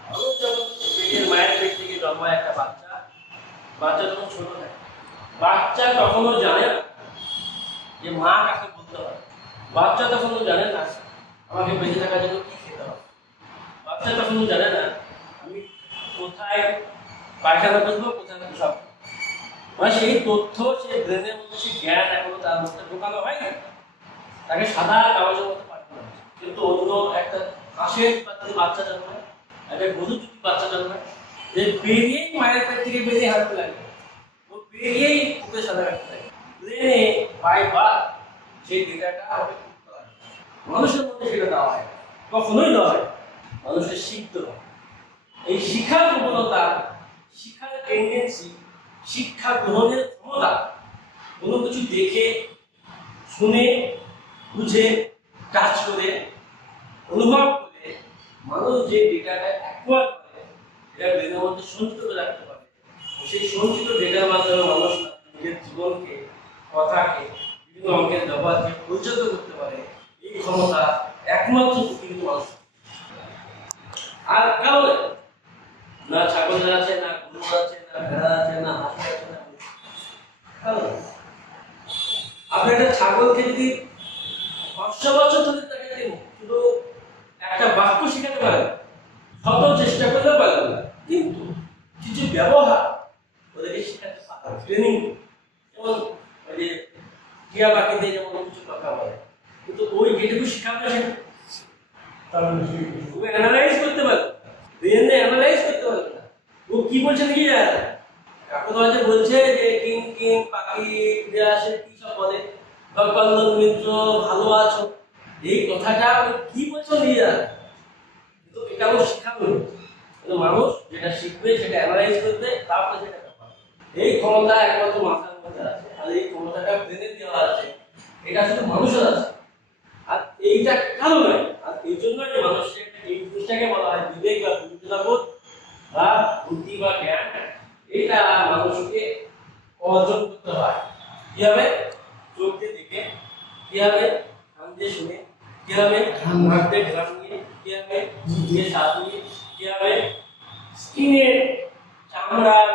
মানুষ যখন পেটের মায়ের পেট থেকে জন্মায় একটা বাচ্চা, বাচ্চা যখন ছোট থাকে, বাচ্চা তখনও জানে না যে মা কাকে বলতে হয়। বাচ্চা তখনও জানে না আমাকে বেঁচে থাকার জন্য কি খেতে হবে। বাচ্চা তখনও জানে না আমি কোথায় পায়খানা করবো, কোথায় পেশাব করবো। মানে সেই তথ্য, সেই ব্রেনের মধ্যে সেই জ্ঞান এখনো তার মধ্যে ঢোকানো হয়নি। তাকে সাদা কাগজের মধ্যে পাঠানো হয়েছে। কিন্তু অন্য একটা হাঁসের বাচ্চা জন্মায়, একটা গরুর যদি বাচ্চা জন্মায়, যে বেরিয়েই মায়ের পেট থেকে বেরিয়ে হাঁটতে লাগে, ও বেরিয়েই বুকে সাদা কাটতে লাগে। ব্রেনে বারবার সেই ডেটাটা হবে। মানুষের মধ্যে সেটা দেওয়া হয়, কখনোই দেওয়া হয়। মানুষকে শিখতে হয়। এই শিক্ষার প্রবণতা, শিক্ষার টেন্ডেন্সি, শিক্ষা গ্রহণের ক্ষমতা, কোনো কিছু দেখে, শুনে, বুঝে, টাচ করে, অনুভব করে মানুষ যে ডেটাটা অ্যাকোয়ার করে, এটা ব্রেনের মধ্যে সঞ্চিত করে রাখতে পারে। সেই সঞ্চিত ডেটার মাধ্যমে মানুষ নিজের জীবনকে, কথাকে, বিভিন্ন অঙ্কের ব্যবহারকে পরিচালিত করতে পারে। এই ক্ষমতা একমাত্র প্রকৃত মানুষ। আর কারণ না ছাগল আছে, না গরু আছে, না ভেড়া আছে, না হাঁস আছে, না আপনি একটা ছাগলকে যদি বছর ধরে তাকে শুধু একটা বাক্য শেখাতে পারে না, শত চেষ্টা করলেও পারে না, কিন্তু কিছু ব্যবহার ওদেরকে শেখাতে পারে ট্রেনিং। যেমন ওই যে টিয়া পাখিতে যেমন কিছু কথা বলে, কিন্তু ওই যেটুকু শেখাবে সেটা ও অ্যানালাইজ করতে পারে, ব্রেনে অ্যানালাইজ করতে পারে না। ও কি বলছে কি জানে, কাকুর যে বলছে যে কিং কিং পাখি উড়ে আসে কি সব বলে, ভগবান মিত্র ভালো আছো, এই কথাটা কি বলছো নিয়ে জানে, কিন্তু এটা ও শেখানো। কিন্তু মানুষ যেটা শিখবে সেটা অ্যানালাইজ করবে, তারপরে সেটা ব্যাপার। এই ক্ষমতা একমাত্র মাথার মধ্যে আছে, আর এই ক্ষমতাটা ব্রেনে দেওয়া আছে, এটা শুধু মানুষের আছে। আর এইটা কারো নয়, আর এই জন্যই মানুষের এই জিনিসটাকে বলা হয় বিবেক বা বিবেচনাবোধ বা বুদ্ধি বা জ্ঞান। এটা মানুষকে অর্জন করতে হয় কিভাবে? চোখ দিয়ে দেখে, কিভাবে কান দিয়ে শুনে, কিভাবে নাক দিয়ে ঘ্রাণ নিয়ে, কিভাবে জিভ দিয়ে স্বাদ নিয়ে, কিভাবে স্কিনের চামড়ার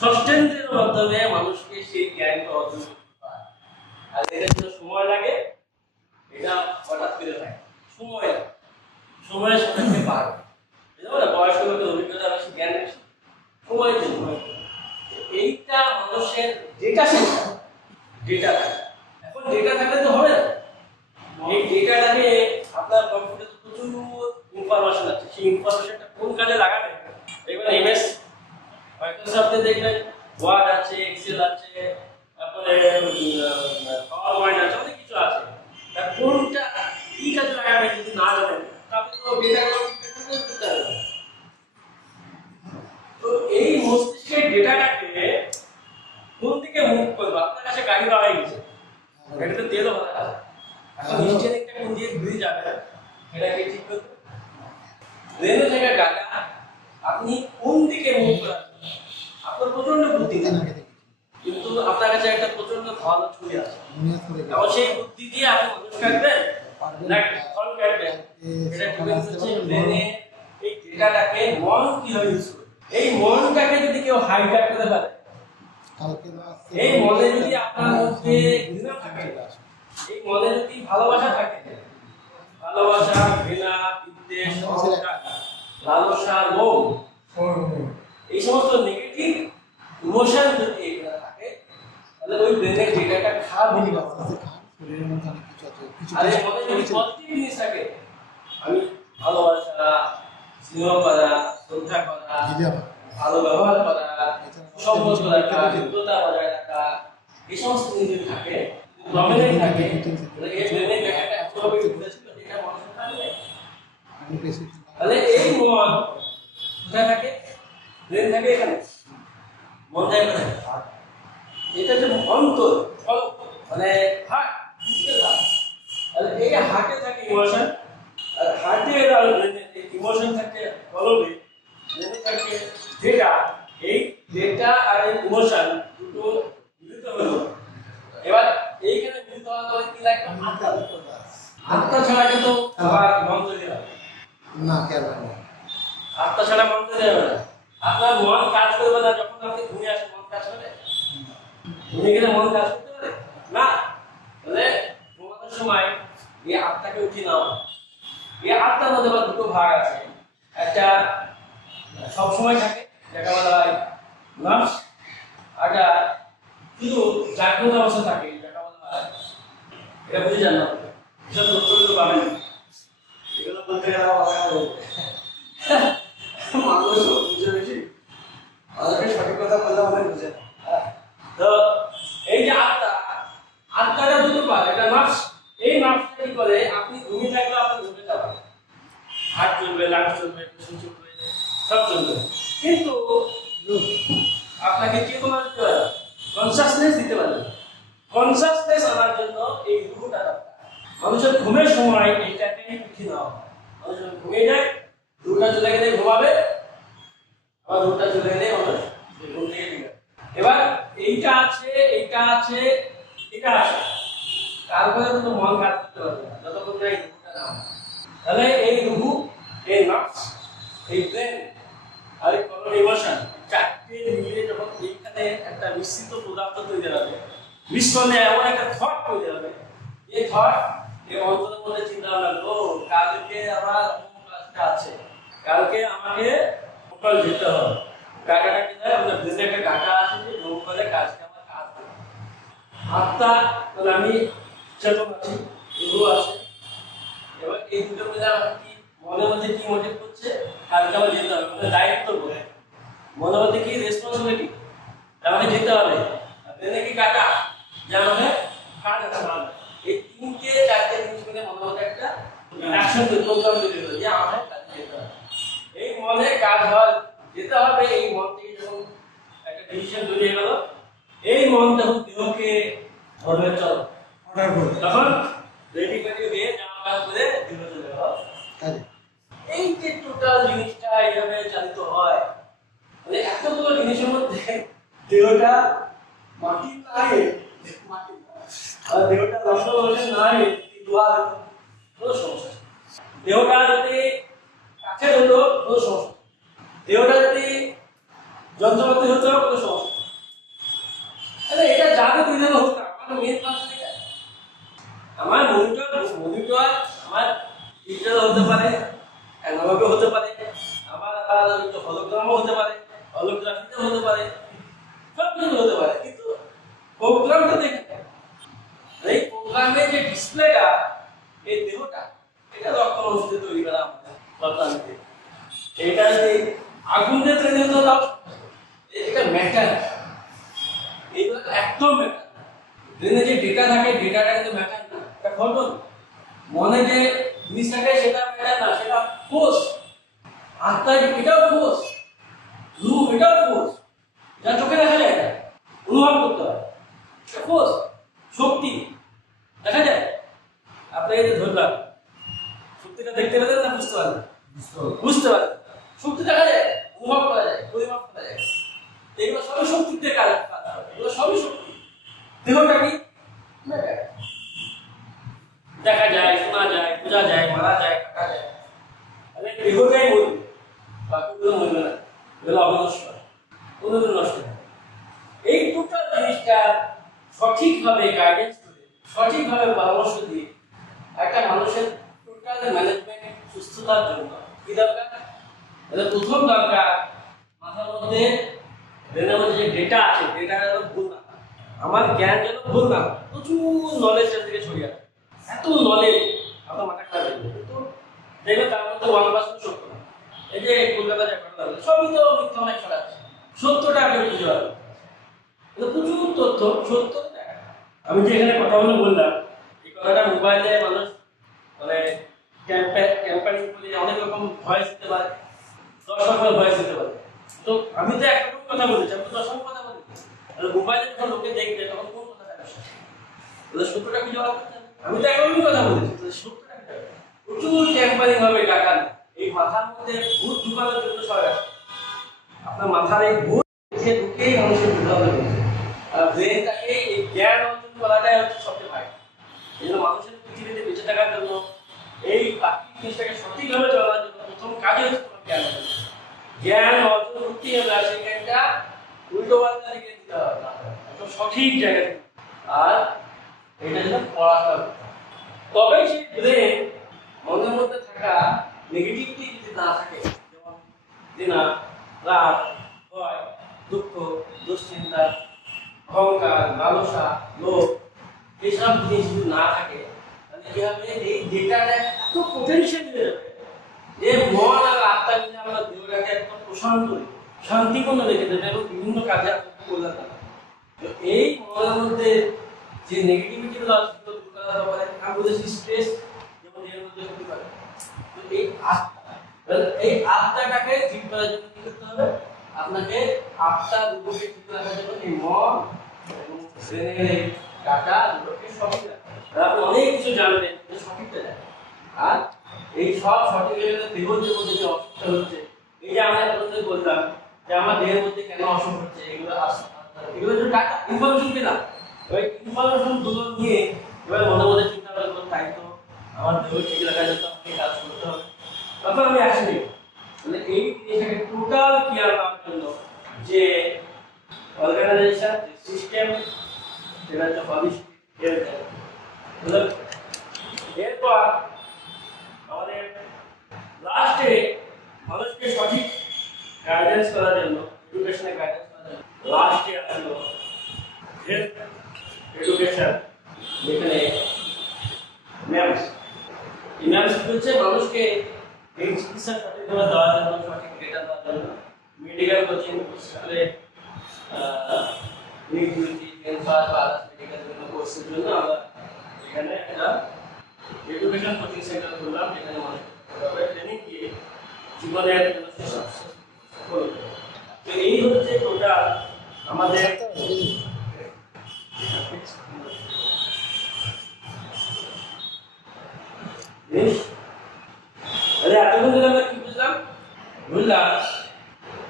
ষষ্ঠেন্দ্রের মাধ্যমে মানুষকে সেই জ্ঞানটা অর্জন করতে হয়। আর এটার জন্য সময় লাগে, এটা হঠাৎ করে হয়, সময় লাগে, সময়ের সাথে পারবে। বয়স্ক লোকের অভিজ্ঞতা বেশি, জ্ঞান বেশি, সময় সময়। এইটা মানুষের ডেটা সেন্টার, ডেটা থাকে। এখন ডেটা থাকলে তো হবে না, এই ডেটাটাকে আপনার কম্পিউটারে প্রচুর ইনফরমেশন আছে, সেই ইনফরমেশনটা কোন কাজে লাগাবে? দেখবেন এমএস মাইক্রোসফটে দেখবেন ওয়ার্ড আছে, এক্সেল আছে, তারপরে পাওয়ার পয়েন্ট আছে, অনেক কিছু আছে। তা কোনটা কি কাজে লাগাবে যদি না জানেন, তাহলে তো ডেটাগুলো ঠিকঠাক করতে পারবে না। তো এই মস্তিষ্কের ডেটাটাকে কোন দিকে মুভ করবে? আপনার কাছে গাড়ি পাওয়া গেছে, গাড়িতে তেলও ভরা আছে, এখন স্টিয়ারিংটা কোন দিকে ঘুরে যাবে এটাকে ঠিক করতে রেনো থেকে গাড়িটা আপনি কোন দিকে মুভ করাবেন। আপনার প্রচন্ড বুদ্ধি থাকে, কিন্তু আপনার কাছে একটা প্রচন্ড ভালো ছবি আছে, এবং সেই বুদ্ধি দিয়ে আপনি মানুষ কাটবেন না ফল কাটবেন, এটা ডিপেন্ড করছে ব্রেনে এই ডেটাটাকে মন কিভাবে ইউজ করবে। এই মনটাকে যদি কেউ হাইজ্যাক করতে পারে, এই মনে যদি আপনার মধ্যে ঘৃণা থাকে, এই মনে যদি ভালোবাসা থাকে, ভালোবাসা, ঘৃণা, বিদ্বেষ, অহংকার, লালসা, লোভ, এই সমস্ত নেগেটিভ ইমোশন যদি এগুলো থাকে, তাহলে ওই ব্রেনের ডেটাটা খারাপ হয়ে যাবে। আর এর মধ্যে যদি পজিটিভ জিনিস থাকে, আমি ভালোবাসা, স্নেহ করা, শ্রদ্ধা করা, ভালো ব্যবহার করা, সম্পর্ক রাখা, মিত্রতা বজায় রাখা, এই সমস্ত জিনিস যদি থাকে, প্রমিনেন্ট থাকে, তাহলে এই ব্রেনের ডেটাটা এতভাবে ঘুরেছিল যেটা মানুষের থাকবে। তাহলে এই মন কোথায় থাকে? ব্রেন থাকে এখানে, মন থাকে কোথায়? এটা যে অন্তর, মানে হার্ট, তাহলে এই হার্টে থাকে ইমোশন, আর হার্টে ইমোশন থাকে কলবে, ব্রেনে থাকে ডেটা। এই ডেটা আর ইমোশন দুটো মিলিত হলো, এবার এইখানে মিলিত হওয়ার পরে কি লাগবে? আত্মা ছাড়া কিন্তু আবার মন তৈরি হবে না, কেন আত্মা ছাড়া মন তৈরি হবে না। আপনার মন কাজ করবে না যখন আপনি ঘুমিয়ে আসেন, মন কাজ করে? ঘুমিয়ে গেলে মন কাজ করতে পারে না। তাহলে ঘুমানোর সময় এই আত্মাকে উঠিয়ে নাও। এই আত্মার মধ্যে আবার দুটো ভাগ আছে, একটা সবসময় থাকে যেটা বলা হয় নার্ভস, একটা শুধু জাগ্রত অবস্থা থাকে যেটা বলা হয়, এটা বুঝে যান না, এসব তথ্যগুলো পাবেন, এগুলো বলতে গেলে মানুষ বুঝে বেশি, আমাদেরকে সঠিক কথা বললে আমাদের বুঝে। তো এই যে আত্মাটা দুটো পারে, এটা নার্ভস। এই নার্ভসটা কি করে? আপনি ঘুমিয়ে থাকলে আপনি ঘুমিয়ে যাবেন, হার্ট চলবে, লাংস চলবে, পেশন চলবে, সব চলবে, কিন্তু আপনাকে চেতনা দিতে পারে, কনসাসনেস দিতে পারে। কনসাসনেস আনার জন্য এই রুহটা দরকার। মানুষের ঘুমের সময় এইটাকে উঠিয়ে নেওয়া হয়। মানুষ যখন ঘুমিয়ে যায়, রুহটা চলে গেলে ঘুমাবে, আবার রুহটা চলে গেলে মানুষ ঘুম থেকে উঠবে। এবার এইটা আছে, এইটা আছে, এটা আছে, তারপরে কিন্তু মন কাজ করতে পারবে না যতক্ষণ না এই রুহটা না হয়। তাহলে এই রুহু, এই নার্ভস, এই ব্রেন আর এই কলন ইমোশন, চারটে মিলে যখন এইখানে একটা মিশ্রিত পদার্থ তৈরি হবে, বিস্ফোরণে এমন একটা থট তৈরি হবে, এই থট এই অন্তরের মধ্যে চিন্তা ভাবনা, কালকে আমার ক্লাসটা আছে, কালকে আমাকে লোকাল যেতে হবে। ডাটাটা কি হয়, আপনার ব্রেনে একটা ডাটা আছে যে লোকালে কাজটা আমার কাজ হবে। আত্মা মানে আমি চেতন আছি, এগুলো আছে। এবার এই দুটো মিলে আমার কি মনের মধ্যে কি মোটিভ করছে, কালকে আমার যেতে হবে, মানে দায়িত্ব বলে মনের মধ্যে কি রেসপন্সিবিলিটি, আমাকে যেতে হবে। ব্রেনে কি ডাটা যে আমাকে কাজ আছে। এই তিনটে চারটে জিনিস মিলে মনের মধ্যে একটা অ্যাকশন প্রোগ্রাম তৈরি হলো যে আমাকে কাজে যেতে হবে। এই মনে কাজ হওয়ার যেতে হবে, এই মন থেকে যখন একটা ডিসিশন তৈরি হয়ে গেল, এই মন তখন দেহকে ধরবে চল অর্ডার করবে তখন রেডি করে দিয়ে জামা কাপড় পরে দেহ চলে গেল। এই যে টোটাল জিনিসটা এইভাবে চালিত হয়, মানে এতগুলো জিনিসের মধ্যে দেহটা মাটি নাই, মাটি আর দেহটা রসগোল্লা নাই, দোয়া কোনো সমস্যা। দেহটা যদি কাছে হতো কোনো সমস্যা, দেহটা যদি যন্ত্রপাতি হতো কোনো সমস্যা। আরে এটা জাদু দিলে হতো না, আমার মেন কাজ থেকে আমার মনিটর আমার ডিজিটাল হতে পারে, অ্যানালগও হতে পারে, আমার হলোগ্রামও হতে পারে, হলোগ্রাফিতে হতে পারে, সব কিছু হতে পারে, কিন্তু প্রোগ্রামটা দেখে এই প্রোগ্রামের যে ডিসপ্লেটা, এই দেহটা, এটা রক্ত অনুষ্ঠিত তৈরি করা আমাদের দরকার নেই। এটা যদি আগুন দিয়ে তৈরি হতো তাও এটা ম্যাটার, এইগুলো একদম ম্যাটার। ব্রেনে যে ডেটা থাকে, ডেটাটা কিন্তু ম্যাটার না, এটা ঘটন। মনে যে জিনিস থাকে সেটা ম্যাটার না, সেটা ফোর্স। আত্মা এটাও ফোর্স, রূপ এটাও ফোর্স, যা চোখে দেখা যায় না, অনুভব করতে হয়, ফোর্স শক্তি দেখা যায়। আপনি এই যে ধরলাম শক্তিটা দেখতে পেলেন না, বুঝতে পারেন, বুঝতে পারেন শক্তি দেখা যায়, অনুভব করা যায়, পরিমাপ করা যায়। এগুলো সবই শক্তিতে কাজ, এগুলো সবই শক্তি। দেহটা কি দেখা যায়, শোনা যায়, বোঝা যায়, মারা যায়, কাটা যায়, দেহটাই মরবে, বাকিগুলো মরবে না, এগুলো অবিনশ্বর, কোনোদিন নষ্ট হয়। এই টোটাল জিনিসটা সঠিকভাবে গাইডেন্স করে, সঠিকভাবে পরামর্শ দিয়ে একটা মানুষের টোটাল ম্যানেজমেন্ট সুস্থতার জন্য কি দরকার? এটা প্রথম দরকার, মাথার মধ্যে ব্রেনের মধ্যে যে ডেটা আছে, ডেটাটা যেন ভুল না, আমার জ্ঞান যেন ভুল না, প্রচুর নলেজ থেকে ছড়িয়ে আছে, এত নলেজ আপনার মাথা খারাপ হয়ে যাবে। কিন্তু দেখবেন তার মধ্যে 1% সত্য না। এই যে কলকাতা যে ঘটনা হলো, সবই তো মিথ্যা অনেক ছড়াচ্ছে, সত্যটা আগে খুঁজে পাবে। প্রচুর তথ্য সত্য। আমি যে এখানে কথা বলে বললাম, এই কথাটা মোবাইলে মানুষ মানে ক্যাম্পেইন করে অনেক রকম ভয়েস দিতে পারে, 10 রকমের ভয়েস দিতে পারে। তো আমি তো একরকম কথা বলেছি, আমি তো 10 রকম কথা বলেছি। মোবাইলে যখন লোকে দেখবে তখন কোন কথাটা আসে, সত্যটা খুঁজে পাওয়া যাবে। আমি তো একরকমই কথা বলেছি, সত্যটা প্রচুর ক্যাম্পেইন হবে টাকা। এই মাথার মধ্যে ভূত ঢুকানোর জন্য সবাই আসে। আপনার মাথার এই ভূত ঢুকেই মানুষের ঢুকানো হয়েছে। ব্রেনটাকে এই জ্ঞান অর্জন করাটাই হচ্ছে সবচেয়ে ভাই। এই জন্য মানুষের পৃথিবীতে বেঁচে থাকার জন্য, এই বাকি জিনিসটাকে সঠিকভাবে চলার জন্য প্রথম কাজই হচ্ছে তোমার জ্ঞান অর্জন। জ্ঞান অর্জন করতেই হবে, আর সেই জ্ঞানটা উল্টো পাল্টা দিকে দিতে হবে না, একদম সঠিক জায়গায়। আর এটা যেন পড়াতে হবে, তবেই সেই ব্রেন মনের মধ্যে থাকা নেগেটিভিটি যদি না থাকে, যেমন ঘৃণা, রাগ, ভয়, দুঃখ, দুশ্চিন্তা, অহংকার, লালসা, লোভ, এইসব জিনিস যদি না থাকে, তাহলে কি হবে? এই ডেটাটা এত পোটেনশিয়াল হয়ে যাবে যে মন আর আত্মা মিলে আমরা দেহটাকে একদম প্রশান্ত, শান্তিপূর্ণ রেখে দেবে এবং বিভিন্ন কাজে আপনাকে কল্যাণ দেবে। তো এই মনের মধ্যে যে নেগেটিভিটি গুলো আছে, দূর করা যাবে। আমি বলেছি স্ট্রেস যেমন এর মধ্যে হতে পারে। তো এই আত্মা, এই আত্মাটাকে ঠিক করার জন্য কি করতে হবে? আপনাকে আত্মার রূপকে ঠিক রাখার জন্য এই মন এবং ব্রেনের ডাটা দুটোকে সঠিক রাখতে হবে। আপনি অনেক কিছু জানবেন, সঠিকটা জানবেন। আর এই সব সঠিক লেভেলের দেহের মধ্যে যে অসুখটা হচ্ছে, এই যে আমরা আপনাদের বললাম যে আমার দেহের মধ্যে কেন অসুখ হচ্ছে, এগুলো যে ডাটা ইনফরমেশন পেলাম, ওই ইনফরমেশন গুলো নিয়ে এবার মনে মনে চিন্তা করবো, তাই তো আমার দেহ ঠিক রাখার জন্য আমাকে কাজ করতে হবে, তখন আমি আসলে মানে এই জিনিসটাকে টোটাল কেয়ার নেওয়ার জন্য যে অর্গানাইজেশন, যে সিস্টেম, সেটা হচ্ছে হলিস্টিক হেলথ। এরপর আমাদের লাস্টে মানুষকে সঠিক গাইডেন্স করার জন্য, এডুকেশনে গাইডেন্স করার জন্য লাস্টে আসলো হেলথ এডুকেশন, যেখানে ম্যামস ম্যামস হচ্ছে মানুষকে এই চিকিৎসা সঠিকভাবে দেওয়ার জন্য, সঠিক ডেটা দেওয়ার জন্য মেডিকেল কোচিং স্কুলে নিউট্রিটি হেলথ বা মেডিকেল জন্য কোর্সের জন্য আমরা এখানে একটা এডুকেশন কোচিং সেন্টার করলাম, যেখানে মানুষ ট্রেনিং দিয়ে জীবনের সফল। তো এই হচ্ছে টোটাল আমাদের এতক্ষণ ধরে আমরা কি বুঝলাম?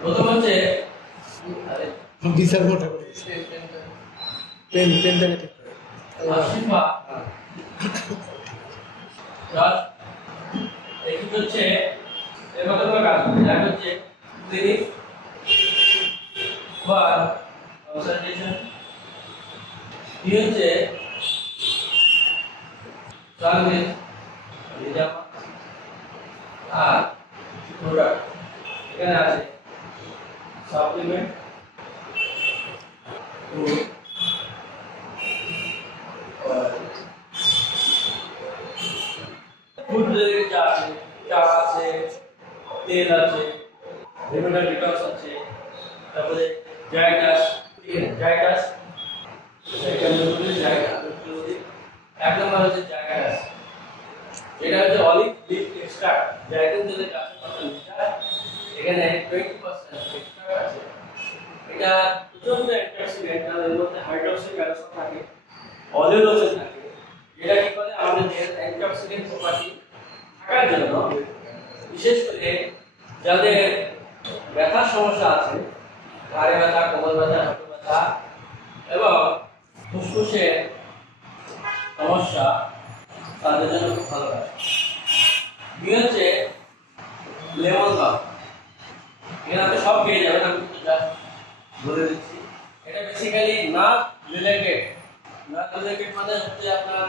প্রথম হচ্ছে বিশাল মোটা করে পেন পেনটা ঠিক করে আশিফা এই হচ্ছে এর কথা আমরা কাজ করি, এক হচ্ছে ক্লিনিক বা কনসালটেশন, কি হচ্ছে সার্ভিস নিজামা আর প্রোডাক্ট। এখানে আছে সাপ্লিমেন্ট, ফুড রিলেটেড যা আছে, চা আছে, তেল আছে, বিভিন্ন ডিটক্স আছে, তারপরে জাইটাস, জাইটাস এক নম্বর হচ্ছে জাইটাস, এটা হচ্ছে অলিভ লিফ এক্সট্রাক্ট, জাইতুন তেলের গাছের পাতা মিশা, এখানে 20% এক্সট্রা আছে। এটা প্রচন্ড অ্যান্টিঅক্সিডেন্ট, এর মধ্যে হাইড্রোক্সিক অ্যারোসল থাকে, অলিউলোজেন থাকে, যেটা কি করে আমাদের দেহের অ্যান্টিঅক্সিডেন্ট প্রপার্টি থাকার জন্য, বিশেষ করে যাদের ব্যথার সমস্যা আছে, ঘাড়ে ব্যথা, কোমর ব্যথা, হাঁটু ব্যথা এবং ফুসফুসের সমস্যা, তাদের জন্য খুব ভালো কাজ। কি হচ্ছে লেমন বাম, এখানে আপনি সব পেয়ে যাবেন, আমি কিন্তু জাস্ট বলে দিচ্ছি। এটা basically nerve related. Nerve related মানে হচ্ছে আপনার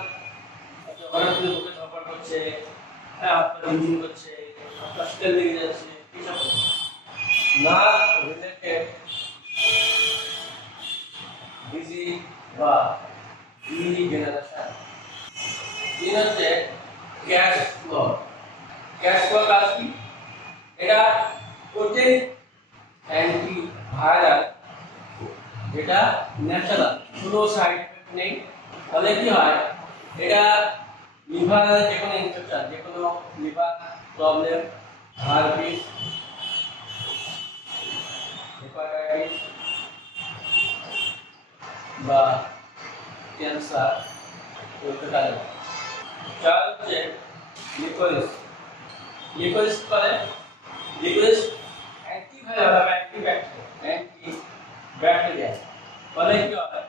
হঠাৎ করে বুকে ধরপড় করছে, হ্যাঁ আপনার ইঞ্জিন করছে, আপনার স্কেল লেগে যাচ্ছে, এইসব নার্ভ রিলেটেড ডিজিজ বা ডিজেনারেশন। তিন হচ্ছে ক্যাশ ফ্লো। ক্যাশ ফ্লো কাজ কি? এটা প্রোটিন অ্যান্টি ভাইরাল, যেটা ন্যাচারাল, কোনো সাইড এফেক্ট নেই। ফলে কি হয়, এটা লিভারের যে কোনো ইনফেকশন, যে কোনো লিভার প্রবলেম, হার্পিস, হেপাটাইটিস বা ক্যান্সার করতে পারে। চার হচ্ছে লিকোরিস। লিকোরিস করে লিকোরিস অ্যান্টিভাইরাল বা অ্যান্টিব্যাকটেরিয়া, ফলে কি হয়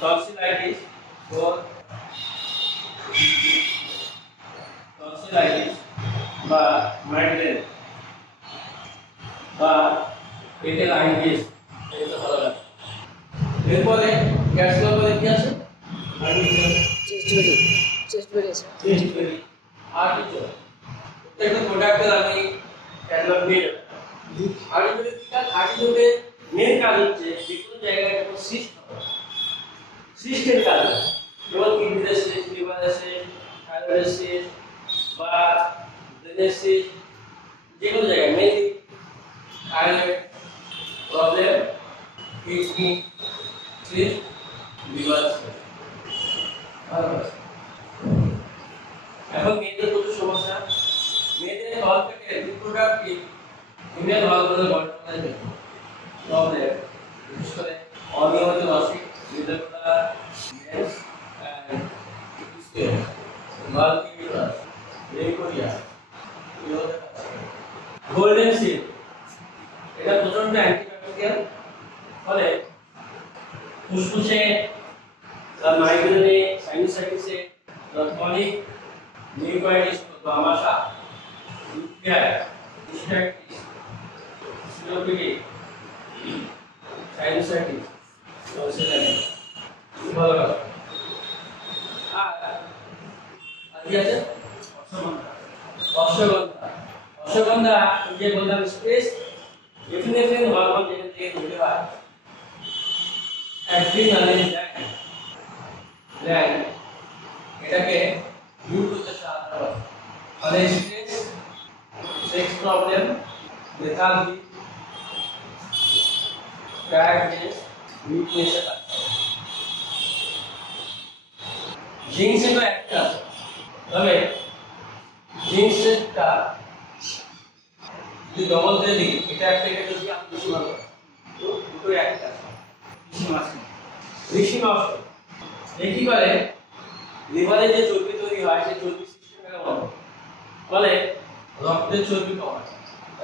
টনসিলাইটিস বা মাইগ্রেন বা পেটের আইটিস, এটা ভালো লাগে। এরপরে গ্যাস করে কি আছে? চেস্ট বেরি আর কিছু প্রত্যেকটা প্রোডাক্টের আমি ক্যাটালগ দিয়ে দেব। আর্টিফিশিয়াল মেন কাজ হচ্ছে যে কোনো জায়গায় যখন সিস্ট হবে, সিস্টের কাজ, যেমন কিডনির সিস্ট, লিভারের সিস্ট, থাইরয়েডের সিস্ট বা ব্রেনের সিস্ট, যে কোনো জায়গায় mainly thyroid problem, kidney cyst, liver cyst. এখন মেয়েদের প্রচুর সমস্যা, মেয়েদের হল থেকে রিপ্রোডাক্টিভ ফিমেল হরমোনাল বন্টনের প্রবলেম, বিশেষ করে অনিয়মিত মাসিক, irregular mens and multivitamins, leucorrhoea, golden seed, এটা প্রচন্ড অ্যান্টিব্যাকটেরিয়াল, ফলে ফুসফুসে, মাইগ্রেনে, সাইনোসাইটিসে, ক্রনিক নিউরোপাইটিস বা আমাশা, ইউটিআই, সিস্টাইটিস, সিনোপিটি, সাইনোসাইটিস, টনসিলাইটিস, ভালো কাজ। আর কি আছে? অশ্বগন্ধা। অশ্বগন্ধা যে বললাম স্পেস এফিনেফ্রিন হরমোন যেখান থেকে তৈরি হয়, অ্যাড্রিনালিন গ্ল্যান্ড এটাকে মিউট করতে সাহায্য করে। ফলে stress, sex problem, lethargy, tiredness, weakness এর কাজ করে। জিংসের তো একটা আছে, তবে জিংসেরটা যদি ডবল দিয়ে দিই, এটা একটা এটা যদি আমি বেশি ভালো হয়, তো দুটোই একটা আছে। ঋষি মাস কি করে, লিভারে যে চর্বি তৈরি হয় সেই চর্বি সিস্টেমটাকে বন্ধ ফলে রক্তের চর্বি কমায়।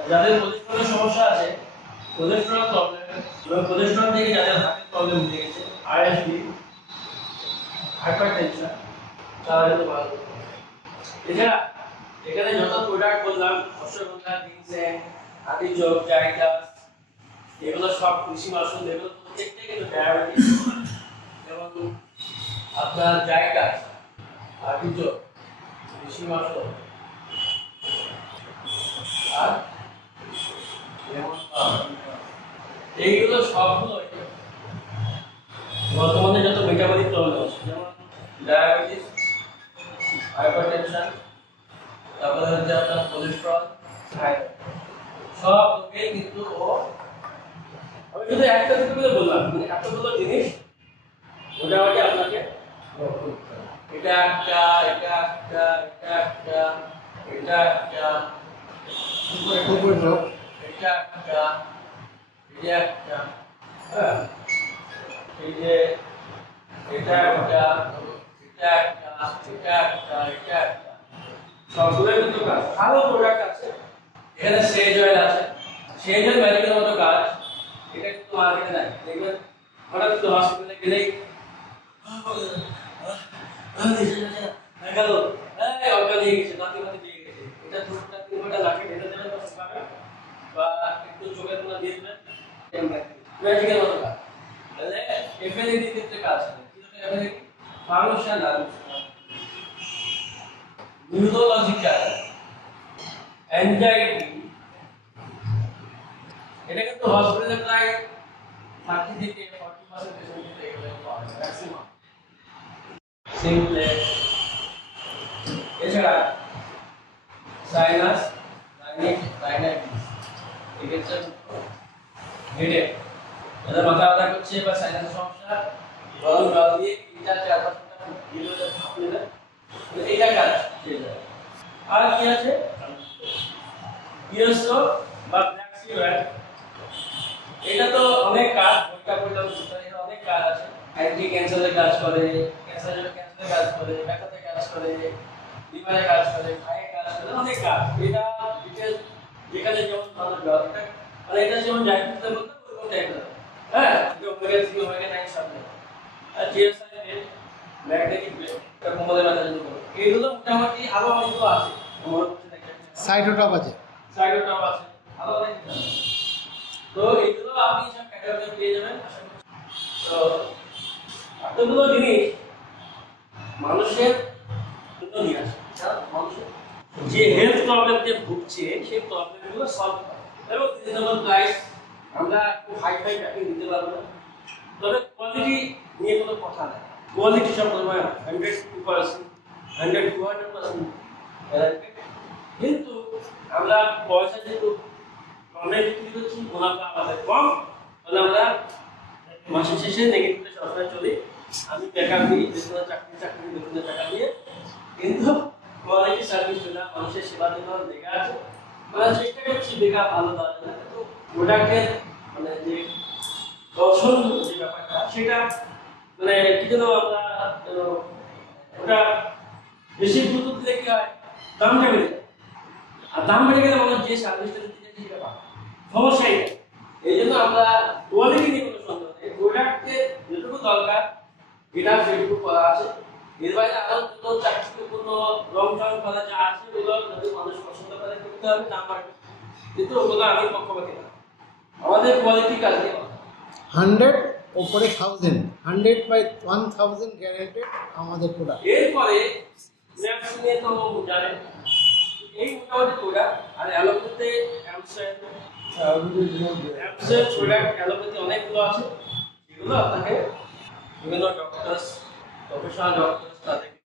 যাদের কোলেস্টেরলের সমস্যা আছে, কোলেস্টেরল প্রবলেম এবং কোলেস্টেরল থেকে যাদের হার্টের প্রবলেম উঠে গেছে, আরএসডি, হাইপারটেনশন, তারা কিন্তু ভালো। এছাড়া এখানে যত প্রোডাক্ট বললাম, অশ্বগন্ধা, জিনসেং, আর্টিচোক, জাইকাস, এগুলো সব কৃষি মাশরুম, এগুলো প্রত্যেকটাই কিন্তু ডায়াবেটিস। যেমন আপনার জাইকাস, আর্টিচোক, কৃষি মাশরুম আর এইগুলো সবগুলো বর্তমানে যত মেটাবলিক প্রবলেম আছে, যেমন ডায়াবেটিস, হাইপারটেনশন, তারপরে হচ্ছে আপনার কোলেস্টেরল, থাইরয়েড, সব লোকেই কিন্তু আমি শুধু একটা দুটো করে বললাম, মানে এতগুলো জিনিস মোটামুটি আপনাকে এটা একটা, এটা একটা, এটা একটা, এটা একটা, এটা একটা, এটা একটা, হ্যাঁ, এই যে এটা একটা, এটা একটা, এটা একটা, এটা একটা, সবগুলোই কিন্তু কাজ। আরো প্রোডাক্ট আছে, এখানে সেজ অয়েল আছে, সেজ অয়েল মেডিকেল মতো কাজ, এটা কিন্তু মার্কেটে নাই। দেখবেন হঠাৎ তো হসপিটালে গেলেই গেল অজ্ঞান হয়ে গেছে, নাকি মাটি দিয়ে গেছে, এটা 2-3 ঘন্টা লাগে, এটা দেবেন বা একটু চোখের কোনা দিয়ে দেবেন, মেডিকেল মতো কাজ। তাহলে এফএনএডি ক্ষেত্রে কাজ করে, কি হচ্ছে এফএনএডি? ফাংশনাল নিউরোলজিক্যাল অ্যাংজাইটি, এটা কিন্তু হসপিটালে প্রায় 30 থেকে 40% পেশেন্ট এগুলো পাওয়া যায় ম্যাক্সিমাম। সিমপ্লেক্স, এছাড়া সাইনাস, রাইনাইটিস, এক্ষেত্রে হেডেক, যাদের মাথা ব্যথা করছে বা সাইনাসের সমস্যা, গরম জল দিয়ে 3-4-5 ঘন্টা ভাপ নেবেন, এটা কাজ হয়ে যাবে। আর কি আছে? পিএসও বা ব্ল্যাক সি অয়েল, এটা তো অনেক কাজ, বইটা বললাম এটা অনেক কাজ আছে। অ্যান্টি ক্যান্সারের কাজ করে, ক্যান্সারের কাজ করে, ব্যথাতে কাজ করে, লিভারে কাজ করে, খায়ে কাজ করে, অনেক কাজ। এটা ডিটেইলস যেখানে যেমন ভালো জল, এটা মানে এটা যেমন ডায়াবেটিসে বলতে ওরকম টাইপের, হ্যাঁ, যে ওমেগা 3 ওমেগা 9 সব নেই। আর জিএসআই ম্যাগনেটিক ব্লেড, এটা কোমরের ব্যথা জন্য করে। এইগুলো মোটামুটি আরো অনেকগুলো আছে, আমার কাছে দেখেন সাইটোটপ আছে। সাইটোটপ আছে, আরো অনেক কিছু আছে। তো এইগুলো আপনি সব ক্যাটাগরি পেয়ে যাবেন আশা করছি। তো এতগুলো জিনিস মানুষের জন্য নিয়ে আসে, মানুষের যে হেলথ প্রবলেম যে ভুগছে সেই প্রবলেমগুলো সলভ করে এবং রিজনেবল প্রাইস। আমরা খুব হাই ফাই প্যাকিং দিতে পারবো না, তবে কোয়ালিটি নিয়ে কোনো কথা নেই। কোয়ালিটি সব সময় 100-2%, 100-200% কিন্তু আমরা পয়সা যেহেতু কমে বিক্রি করছি, মুনাফা আমাদের কম, তাহলে আমরা মাসের শেষে নেগেটিভে সবসময় চলি। আমি বেকার দিই, বেতনের চাকরি বেতনের টাকা দিয়ে, কিন্তু কোয়ালিটি সার্ভিস না, মানুষের সেবা জন্য লেখা আছে। আমরা চেষ্টা করছি বেকার ভালো দেওয়ার জন্য, কিন্তু প্রোডাক্টের মানে যে দর্শন যে ব্যাপারটা, সেটা মানে কি যেন আমরা ওটা বেশি গুরুত্ব দিলে কি হয়, দামটা বেড়ে যায়। আর দাম বেড়ে গেলে মানুষ যে সার্ভিসটা দিতে চাইছে সেটা পায়, সমস্যাই নেই। এই জন্য আমরা কোয়ালিটি নিয়ে কোনো সন্দেহ নেই, প্রোডাক্টের যেটুকু দরকার এটা সেটুকু করা আছে। এর বাইরে আরো যত চাকরিপূর্ণ লং টার্ম করা যা আছে ওগুলো যদি মানুষ পছন্দ করে করতে হবে, দাম বাড়বে, কিন্তু ওগুলো আমি পক্ষপাতী না। আমাদের কোয়ালিটি কাজ নিয়ে 100 ওপরে 1,000 গ্যারান্টেড আমাদের প্রোডাক্ট। এরপরে ম্যাপস নিয়ে তো জানেন, এই মোটামুটি প্রোডাক্ট। আর অ্যালোপ্যাথিতে অ্যামসের প্রোডাক্ট অ্যালোপ্যাথি অনেকগুলো আছে, যেগুলো আপনাকে বিভিন্ন ডক্টরস, প্রফেশনাল ডক্টরস তাদেরকে